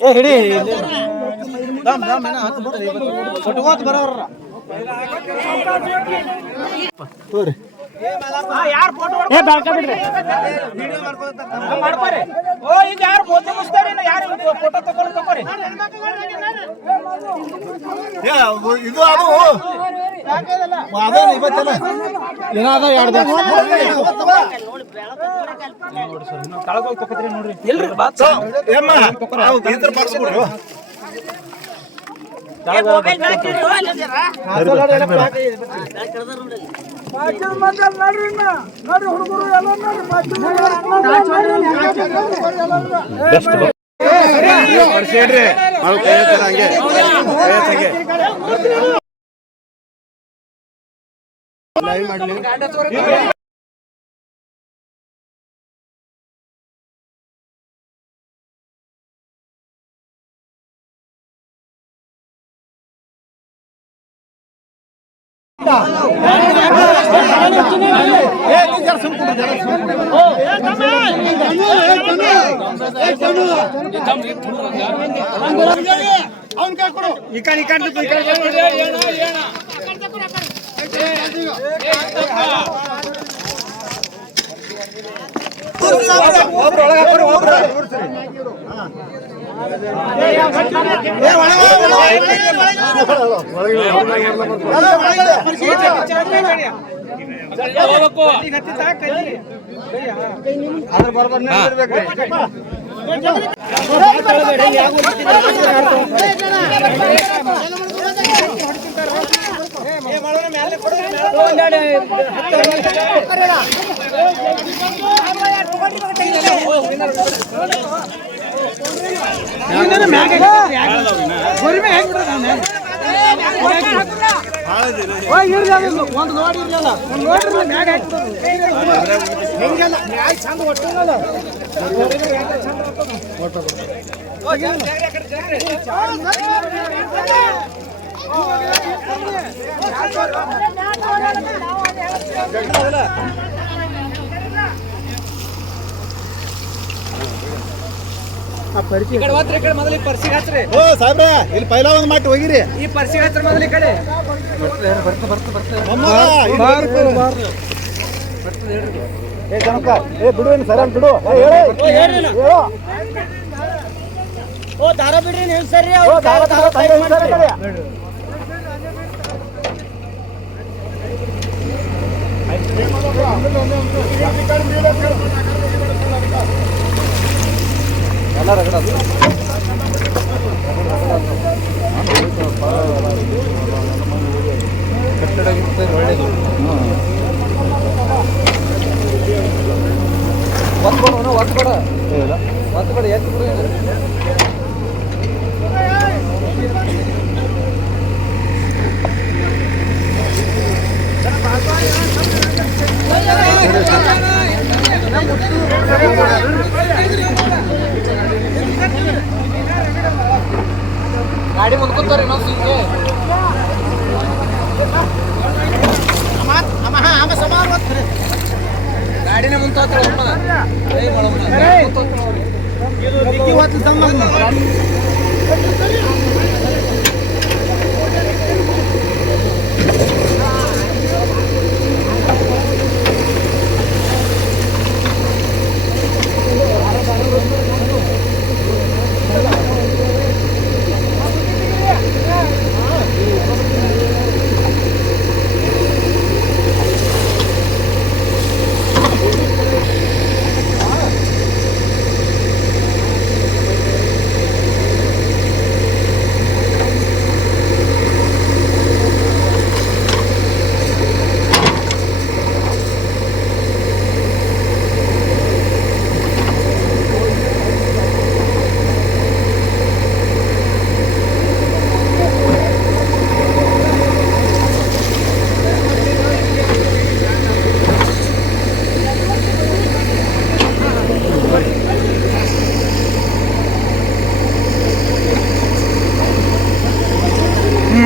ಹಿಡಿ ಇದು ಅದು ಇವತ್ತೆಲ್ಲ ಏನಾದ ಎರಡು ಒಂದು ನೋಡಿ ಇರಲಿಲ್ಲ ಒಂದು ನೋಡ್ರಿ ಮ್ಯಾಗ ಹಿಂಗೆಲ್ಲ ಮ್ಯಾಗ ಚಂದ ಒಟ್ಟಲ್ಲ ಮೊದಲು ಪರ್ಸಿಗೆ ಹಚ್ಚ್ರಿ. ಓ ಸಾಹೇಬ್ರ ಇಲ್ಲಿ ಪೈಲ ಒಂದ್ ಮಾಡಿ ಹೋಗಿರಿ ಈ ಪರ್ಸಿಗೆ ಹಚ್ಚ್ರಿ ಮೊದಲು ಈ ಕಡೆ ಬಿಡು ಸರ ಬಿಡು ಓ ದಾರ ಬಿಡ್ರಿ ನೀವು ಸರಿ ಗಾಡಿ ಮುಂದ್ಕೊಂತಾರೆ ಇನ್ನೊಂದು ಸೀಟ್ಗೆ ಗಾಡಿನೇ ಮುಂತಾತ್ರ ಇದು ಡಿಕ್ಕಿ ಹೋಗ್ತದೆ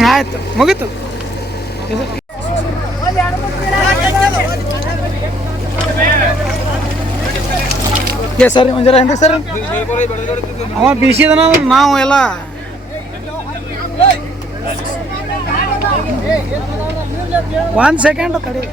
ಆಯ್ತು ಮುಗೀತು ಸರ್ ಮಂಜರ ಏನ್ರಿ ಸರ್ ಅವ ಬಿಸಿದನ ನಾವು ಎಲ್ಲ ಒಂದ್ ಸೆಕೆಂಡ್ ತಡಿ